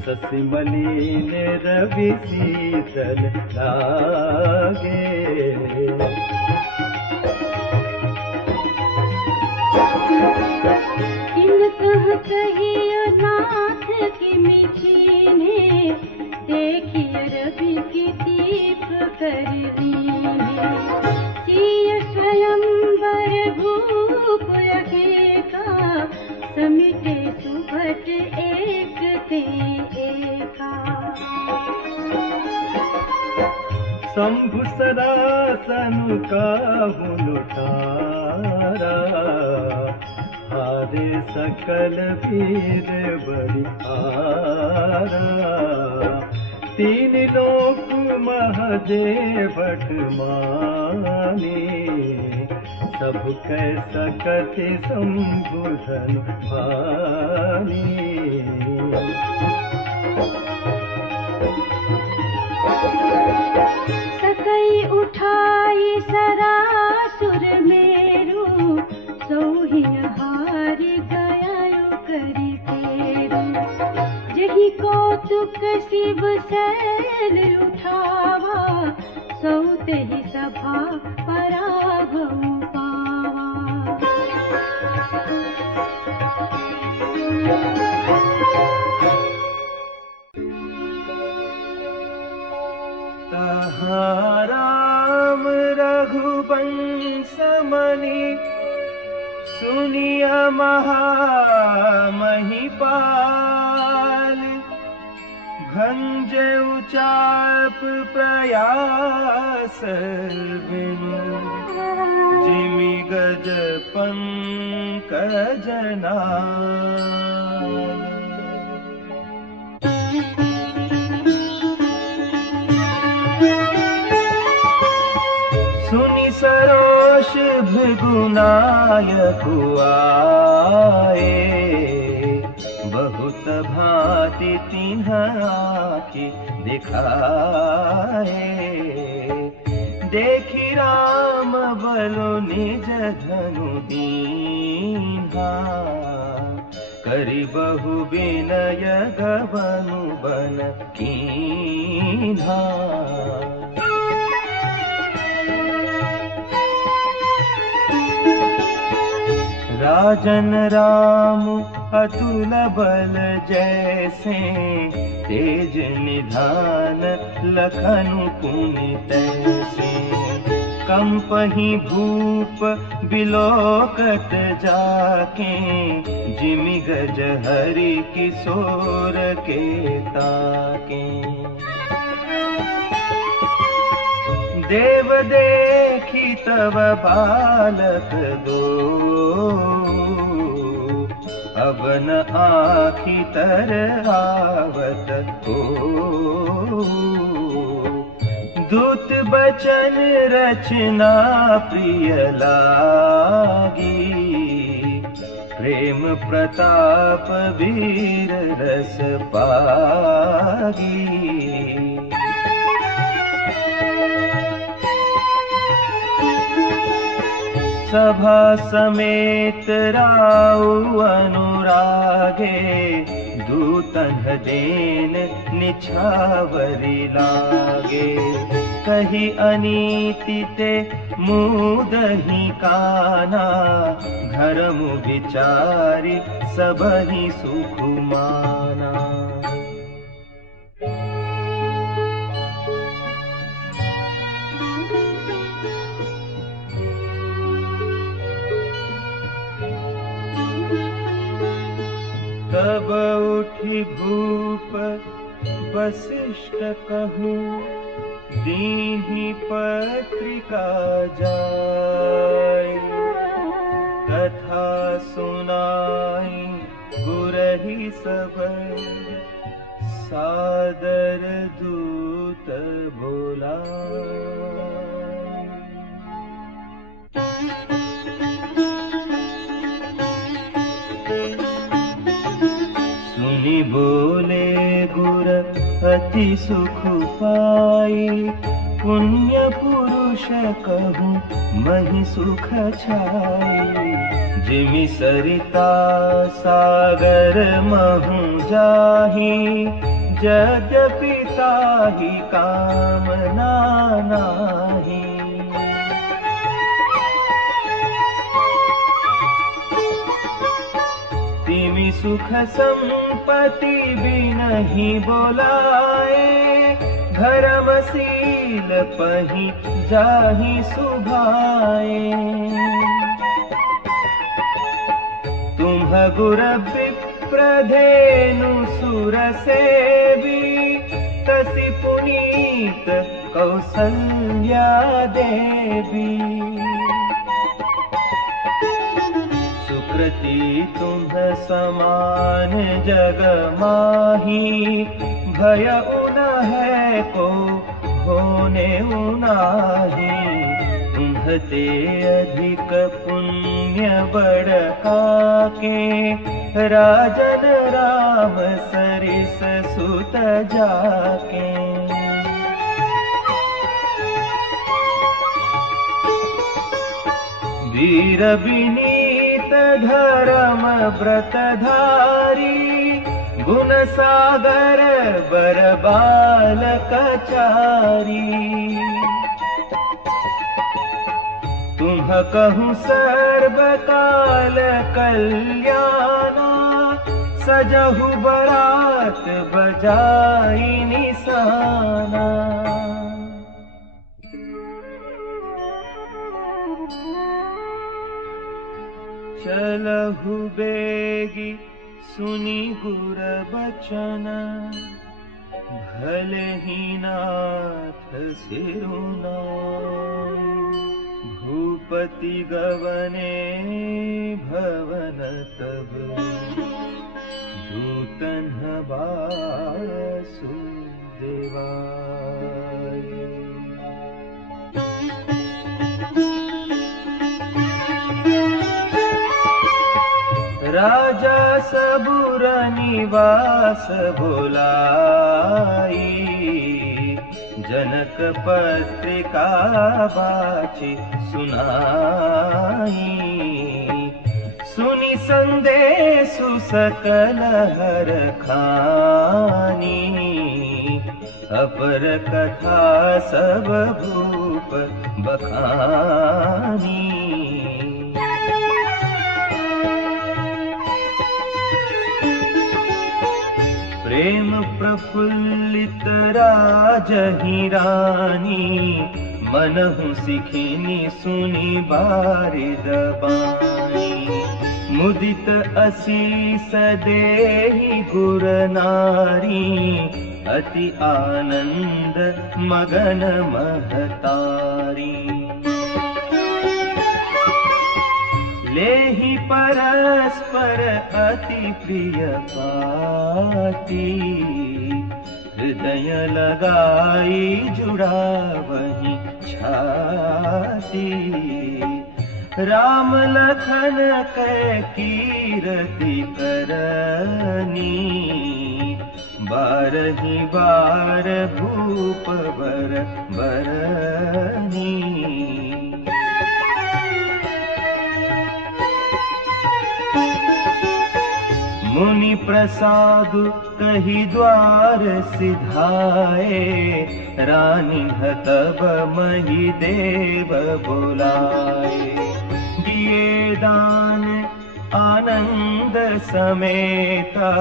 शशि मलिन रवि शीतल लागे कह कहियो नाथ की मिछीने देखिए रवि की दीप कर लीने सिय स्वयंवर भूप का समिटे सुभट एक ते एका शंभु सरासनु काहु लुटारा हारे सकल वीर बलिहारा तीन लोक महदेवट माने सब कह सकत संबुधन भानी सकई उठाई सरासुर मेरु सोहिन हारि गया करि तेरु जहि कौतुक शिव सैल उठावा सौते ही सभा पराभव पावा राम रघुवंश मणि सुनिया महामहिपाल भंज उचाप प्रयास बिनु जिमि गज पंकज नाल सुनि सरोष भृगुनायक आए बहुत भांति तिन्ह आँखि दिखाए देखी राम बलो निज धनु दीन्हा, करि बहु विनय गवनु बन कीन्हा। राजन राम अतुल बल जैसे, तेज निधान लखनु पुनि तैसे। कंपहि भूप बिलोकत जाके, जिमि गज हरि किशोर के ताके। देव देखी तव बालक दो, अब न आँखि तर आवत को। दूत बचन रचना प्रिय लागी, प्रेम प्रताप वीर रस पागी। सभा समेत राउ अनुरागे, दूतन देन निछावरी लागे। कही अनीति ते मुदहि काना, धर्म विचारी सबहि सुख माना। तब उठी भूप वसिष्ठ कहूँ, दीहि पत्रिका जाय। कथा सुनाई गुरहि सब, सादर दूत बोलाय। सुनि बोले गुर अति सुख पाई, पुण्य पुरुष कहूँ महि सुख छाई। जिमि सरिता सागर महु जाहि, यद्यपि ताहि कामना नाहि। तिमि सुख संपत्ति बिनहि बोलाए, धर्मशील पहि जाहि सुभाए। तुम गुर विप्रधेनु सुर सेवी, तसि पुनीत कौसल्या देवी। सुकृति तुम्ह समान जग माही, भय उनहै को होने उनाही। तुम्हते अधिक पुण्य बड़ काके, राजन राम सरिस सुत जाके। वीर विनीत धर्म व्रत धारी, गुण सागर बर बालक चारी। तुम कहूँ सर्व काल कल्याणा, सजहु बरात बजाई निशाना। चलहु बेगी सुनी गुर बचन, भले ही नाथ सिरुनाई। भूपति गवने भवन तब, दूतन वासुदेवाय। राजा सबुर निवास भुलाई, जनक पत्रिका बाची सुनाई। सुनि संदेशु सकल हर खानी, अपर कथा सब भूप बखानी। प्रेम प्रफुल्लित राजहि रानी, मनहु सिखिनी सुनि बारिद बानी। मुदित असीस देहि गुर नारी, अति आनंद मगन महतारी। लेहि परस्पर अति प्रिय पाती, हृदय लगाई जुड़ा वही छाती। राम लखन कै कीरति करनी, बारहि बार भूप बर बरनी। मुनि प्रसाद कही द्वार सिधाए, रानी तब मही देव बुलाए। दिए दान आनंद समेता,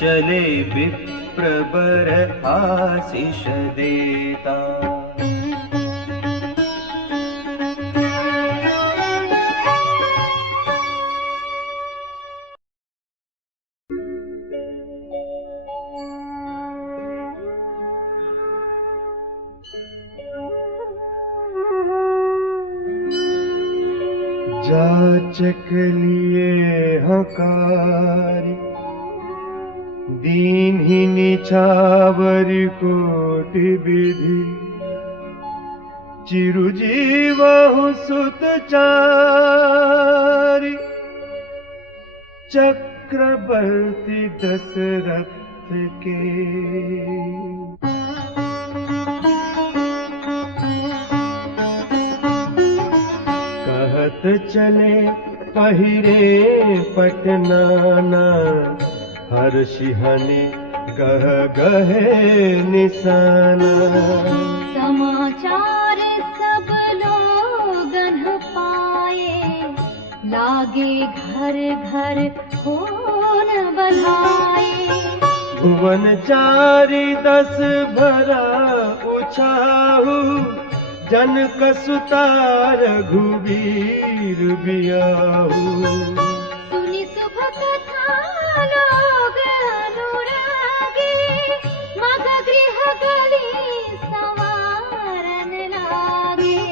चले विप्र बर आशीष देता। जाचक लिए हकारी, दीन्हि निछावर कोटि विधि। चिरुजीवहु सुत चारि, चक्रवर्ती दशरथ के। चले पहिरे पटनाना, हर्षिहनि गह गहे निशाना। समाचार सब लोगन पाए, लागे घर घर होन बधाए। भुवन चारि 10 भरा उछाहु, जनक सुता रघुवीर बियाहु। सुनि शुभ कथा लोग अनुरागे, मग गृह गली संवारन लागे।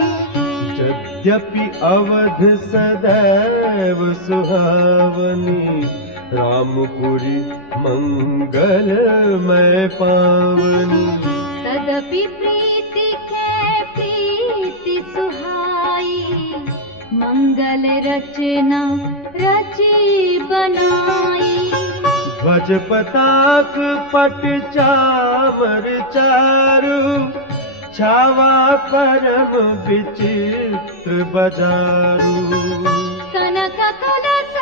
यद्यपि अवध सदैव सुहावनी, रामपुरी मंगलमय पावनी। तदपि प्रीति के प्रीति सुहाई, मंगल रचना रची बनाई। ध्वज पताक पट चामर चारु, छावा परम विचित्र बजारू। कनक कलश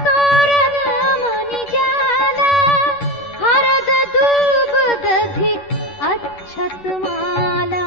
तोरण मणि जाला, हरद धूप दधि अक्षत माला।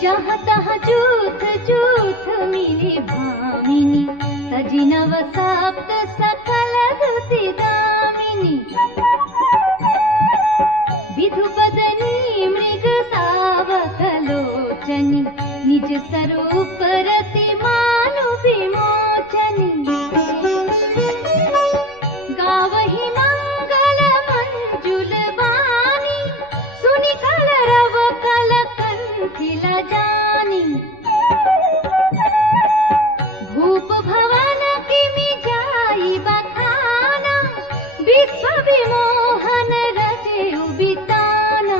जहाँ तहाँ जूथ माधुरी भामिनी सजिनव सप्त सकल दुति गामिनी विधुपदनी मृग सावकलोचनी निज स्वरूप रति मानु विमोचनी गावहि मंगल मंजुल वाणी सुनि कलरव कल कंठिल जानी भूप भवन किमि जाई बखाना विश्व विमोहन रचयु बिताना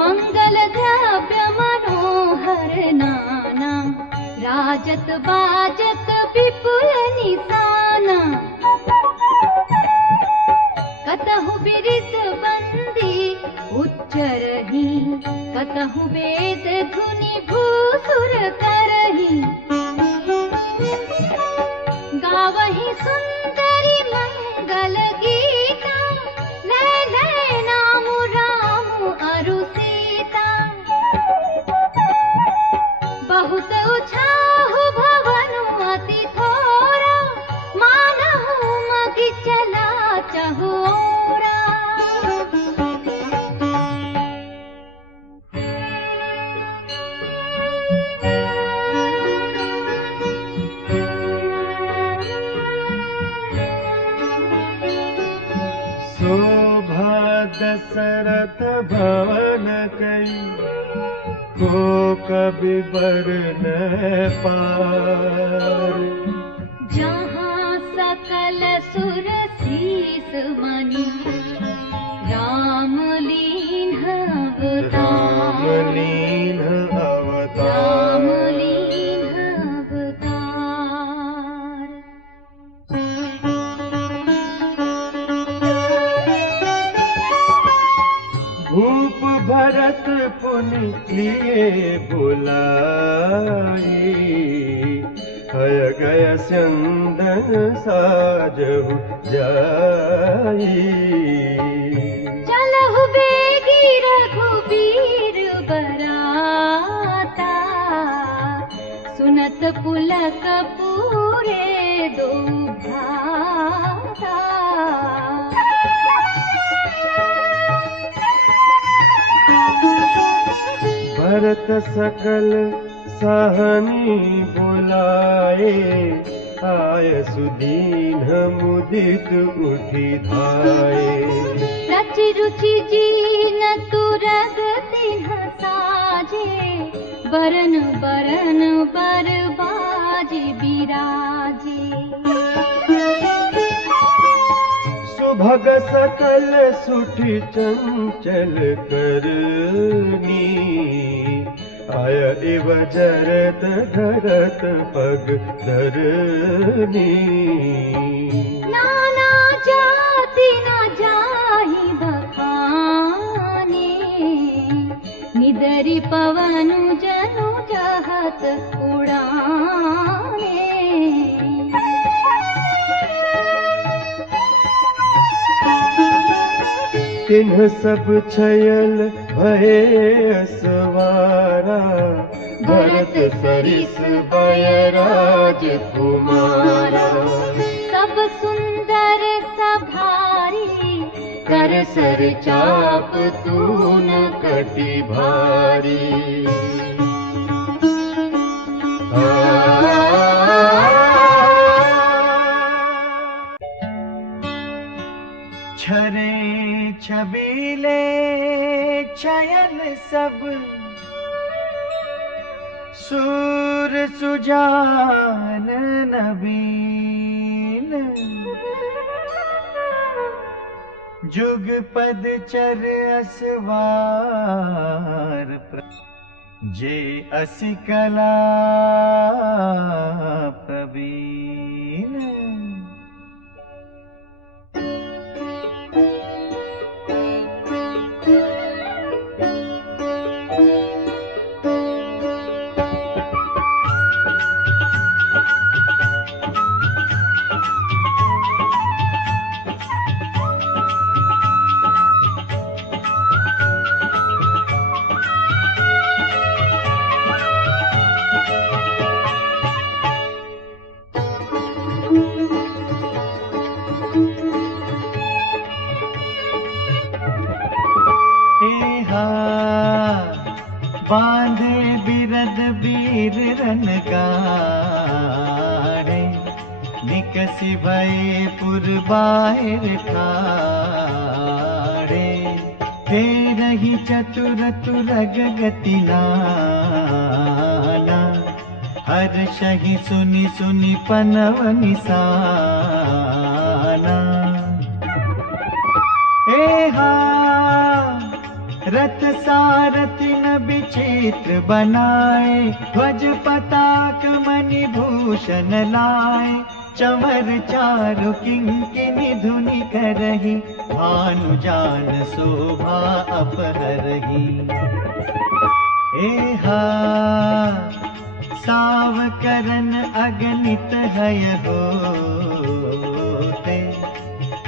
मंगल द्रव्य मनोहर नाना राजत बाजत विपुल निशाना कतहु बिरिद बंदी उच्चरही कतहु वेद धुनि भूसुर करही गावहि सुंदरी मंगल गीता ले नाम राम अरु सीता बहुत उछाहु भवनु अति थोरा मानहु मगि चला चहोरा शोभा दशरथ भवन कई को कभी बरन पार जहाँ सकल सुर शीस मणि राम लीन अवतार रामलीन अवतार राम लीन अवतार भूप भरत पुनि लिए बुलाई हय गय स्यंदन साजहु जाई चलहु बेगी रघुबीर बराता सुनत पुलक पूरे दो भ्राता भरत सकल सहनी बुलाए आय सुदीन मुदित उठी धाये रचि रुचि जीन तुरग तिन्ह साजे बरन बरन बर बाजे बिराजे सुभग सकल सुठि चंचल करनी आय इव जरत धरत पग धरनी नाना जाति न जाहि बखाने निदरि पवनु जनु जहत उड़ाने तिन्ह सब छयल भये असवारा भरत सरिस बयराज कुमारा सब सुंदर सभारी कर सर चाप तून कटि भारी छरे छबीले छयन सब सूर सुजान नबीन जुग पद चर असवार जे असि कला प्रवीण वीर रन गाड़े, निकसि भये पुर बाहिर ठाड़े, हे रही चतुर तुरग गति नाना, हर्षहि सुनि सुनि पनव निसाना। एहा रथ सारथि न विचित्र बनाए, ध्वज पताक मणि भूषण लाए, चमर चारु किंकिनी धुनि करहि, भानु जान शोभा अपहरहि। एहा सावकरन अगणित हय होते,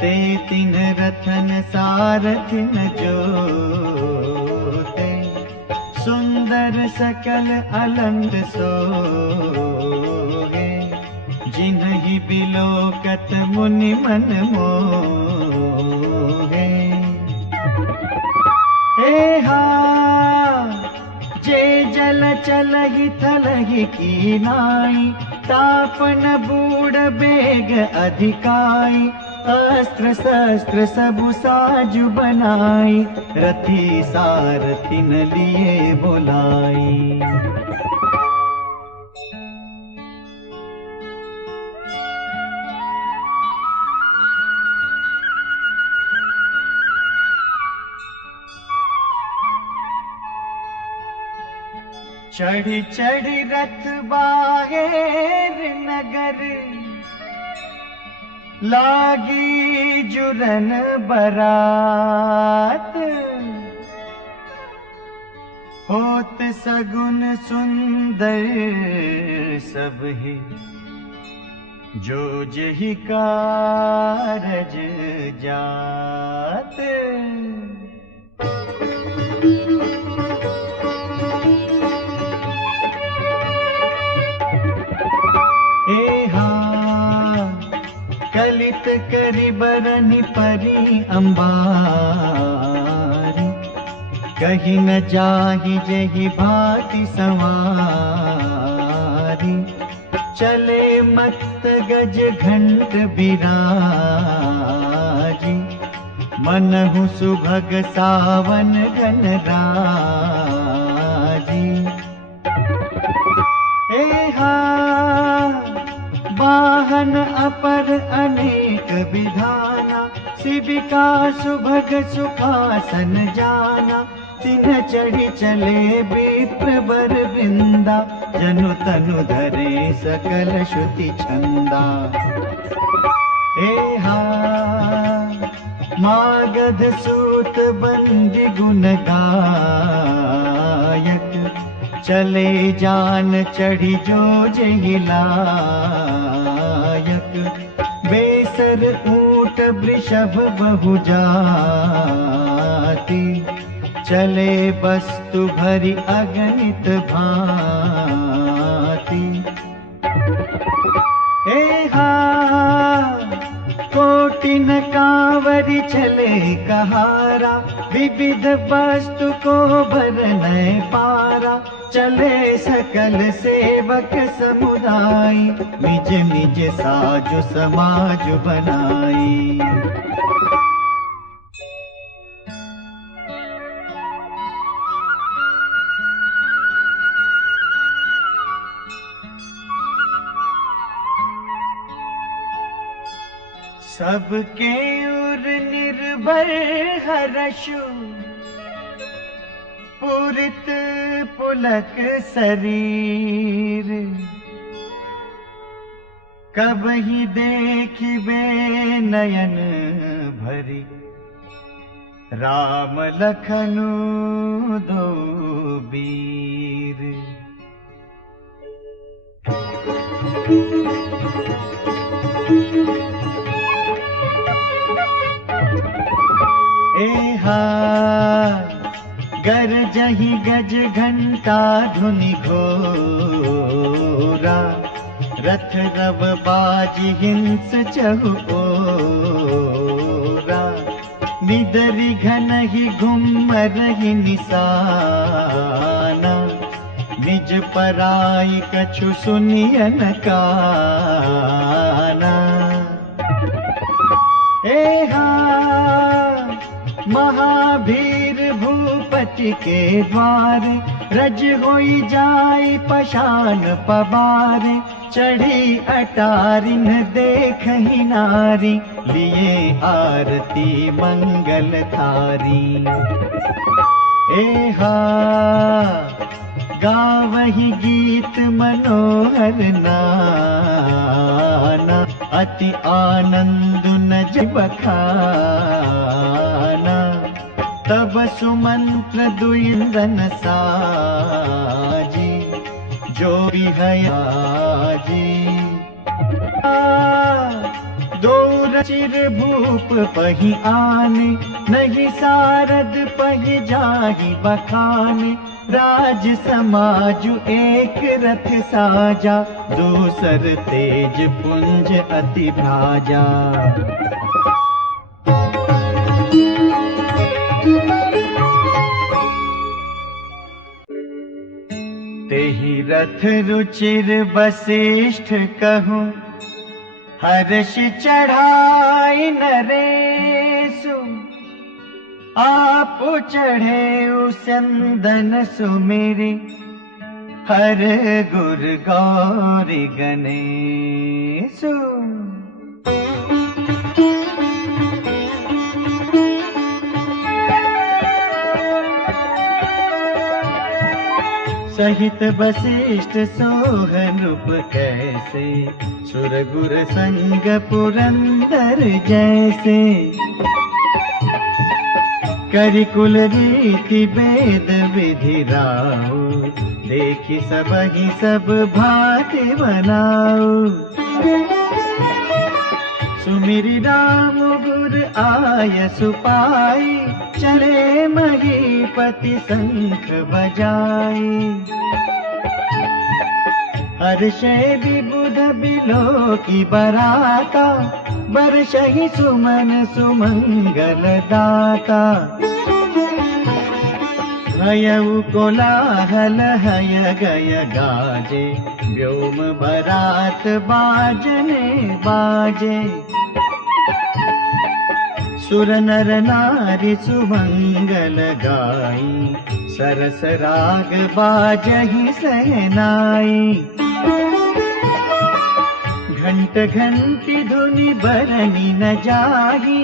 ते तिन रथन सारथिन जोते, सुंदर सकल अलंग सोहे, जिन्हि बिलोकत मुनि मन मोहे। एहा जे जल चलहि थलहि कीनाई, तापन बूढ़ बेग अधिकाई, अस्त्र शस्त्र सबु साजु बनाई, रथी सारथिन लिए बोलाई। चढ़ी चढ़ी रथ बाहेर नगर, लागी जुरन बरात, होत सगुन सुंदर सबहि, जो जहि कारज जात। एहा कलित करि बरनि परि अंबारी, कहीं न जाहि जेहि भाति सवारी, चले मत्त गज घंट बिराजी, मनहु सुभग सावन घन राजी। एहा वाहन अपर अनेक विधाना, शिविका सुभग सुखासन जाना, तिन चढ़ी चले विप्र बर वृंदा, जनु तनु धरे सकल श्रुति छंदा। एहा मागध सूत बंदी गुण गायक, चले जान चढ़ी जो जेहि लायक, बेसर ऊंट वृषभ बहु जाति, चले वस्तु भरी अगणित भांति। एहा कोटिन कांवरि चले कहारा, विविध वस्तु को भरनै पारा, चले सकल सेवक समुदाय, निज निज साजु समाज बनाई। सबके उर निर्भर हरषु, पुरित पुलक शरीर, कबहि देखिबे नयन भरी, राम लखनु दो वीर। एहा गरजहि गज घंटा धुनि घोरा, रथ रव बाजि हिंस चहु ओरा, निदरि घनहि घुम्मरहि निशाना, निज निज पराई कछु सुनिय न काना। महावीर भूपति के द्वार, रज होई जाई पशान पबार। चढ़ी अटारिन देखहि नारी, लिए आरती मंगल थारी। गावहि गीत मनोहर नाना, अति आनंद न बखाना। तब सुमंत्र दुइंदन साजी, जो बिहयाजी। दूर चिर भूप पही आने, नहीं सारद पही जाहि बखाने। राज समाजु एक रथ साजा, दूसर तेज पुंज अति भाजा। तेहि रथ रुचिर वसिष्ठ कहूँ, हर्ष चढ़ाई नरेशु। आप चढ़े उसेंदन सुमिरि, हर गुर गौरी गणेशु। सहित वसिष्ठ सोहनुप कैसे, सुर गुर संग पुरंदर जैसे। करिकुल रीति वेद विधि राउ, देखि सबहि सब भांति बनाऊ। सुमिरि राम गुर आय सुपाई, चले महीपति शंख बजाई। हर्षे विबुध बिलोकी बराता, बरसहि सुमन सुमंगल दाता। हयउ कोलाहल हय गय गाजे, व्योम बरात बाजने बाजे। सुर नर नारी सुमंगल गाई, सरस राग बाजहि सहनाई। घंट घंटी धुनि बरनी न जाही,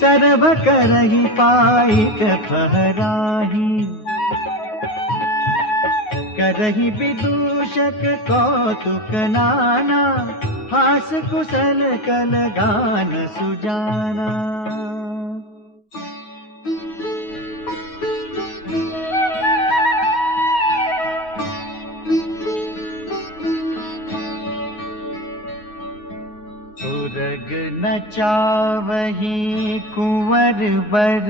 सर्व करहि पाइक फहराही। करहि विदूषक कौतुक नाना, हास कुशल कल गान सुजाना। तुरग नचावहि कुंवर बर,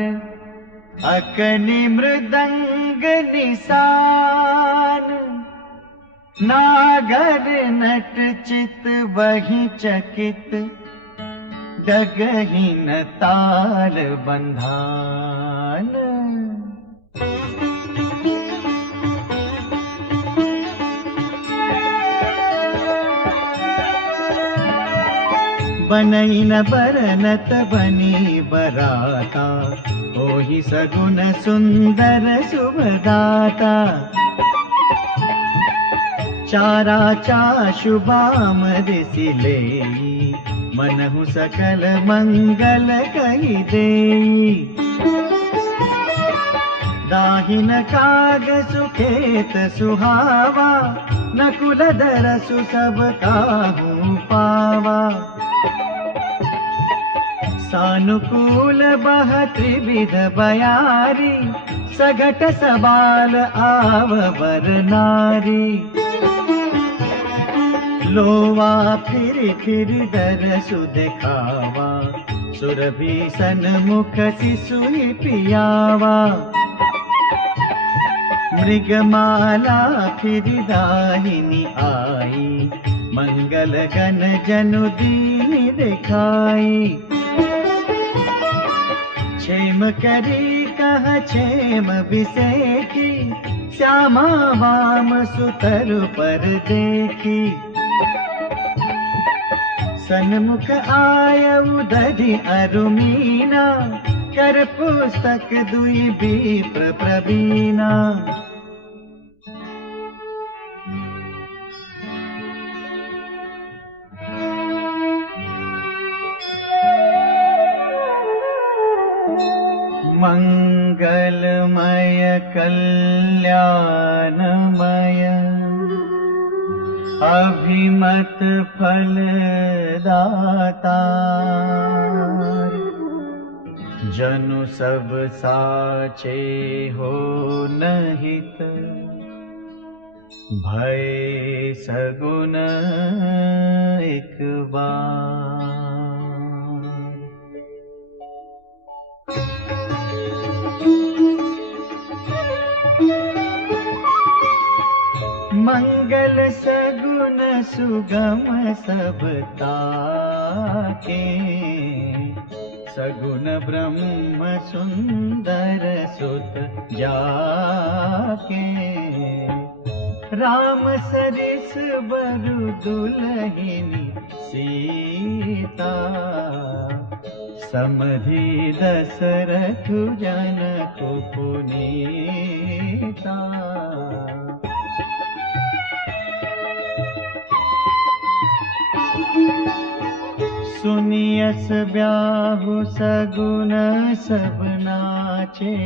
अकनि मृदंग निशान। नागर नट चित वही चकित, डगहि न ताल बंधान। बनई न बरनत बनी बराता, ओहि सगुन सुंदर शुभदाता। चारा चाशु बाम दिसि लेई, मनहु सकल मंगल कहि देई। दाहिन काग सुखेत सुहावा, नकुल दरसु सब काहू पावा। सानुकूल बह त्रिविध बयारी, सघट सबाल आव बर नारी। लोवा फिर फिर दरसु दिखावा, सुरभि सन्मुख सिसुहि पियावा। मृगमाला फिर दाहिनी आई, मंगल गण जनु दीनि दिखाई। क्षेम करी कह क्षेम विसेखी, श्यामा वाम सुतर पर देखी, सन्मुख आय उदधि अरुमीना, कर पुस्तक दुई विप्र प्रवीणा। मंगलमय कल्याणमय, अभिमत फलदाता, जनु सब साचे हो नहित, भय सगुन एक बार। मंगल सगुन सुगम सब ताके, सगुन ब्रह्म सुंदर सुत जाके। राम सरिस बरु दुलहिनी सीता, समधि दशरथ जनक पुनीता। सुनियस ब्याहु सगुन सब नाचे,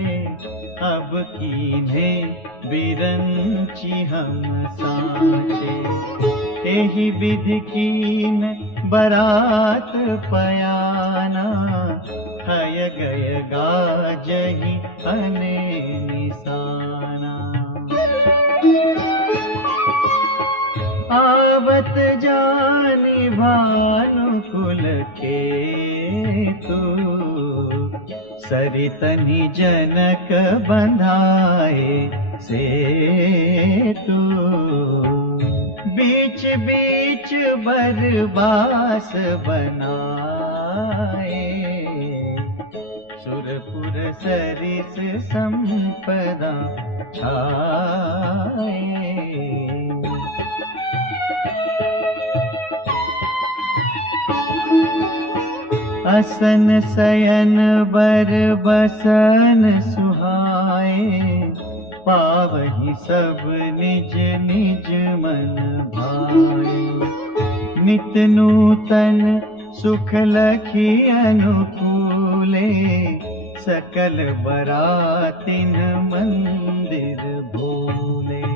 अब कीन्हे बिरंची हम साचे। एहि विधि कीन बरात पयाना, हय गय गाजहि अने निशाना। आवत जानि भानुकुल केतु, सरितनि जनक बंधाए सेतु। बीच बीच बरबास बनाए, सुरपुर सरिस संपदा छाए। असन शयन बर बसन सुहाए, पावहि सब निज निज मन भाए। नित नूतन सुख लखी अनुकूले, सकल बरातिन मंदिर भूले।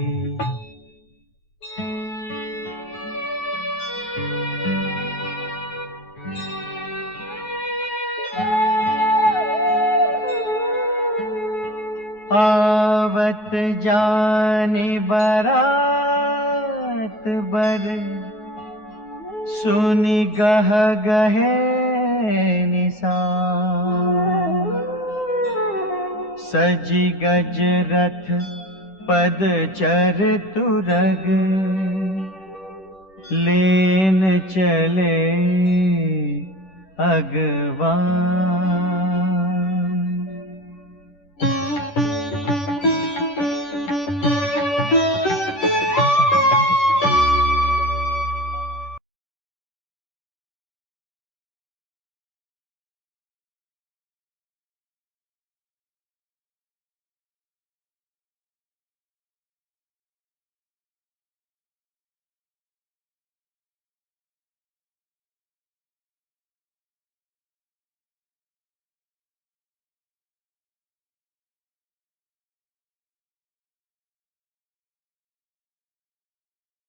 आवत जाने बरात बर, सुनि गह गहे निशान। सजी गज रथ पद चर तुरग, लेन चले अगवान।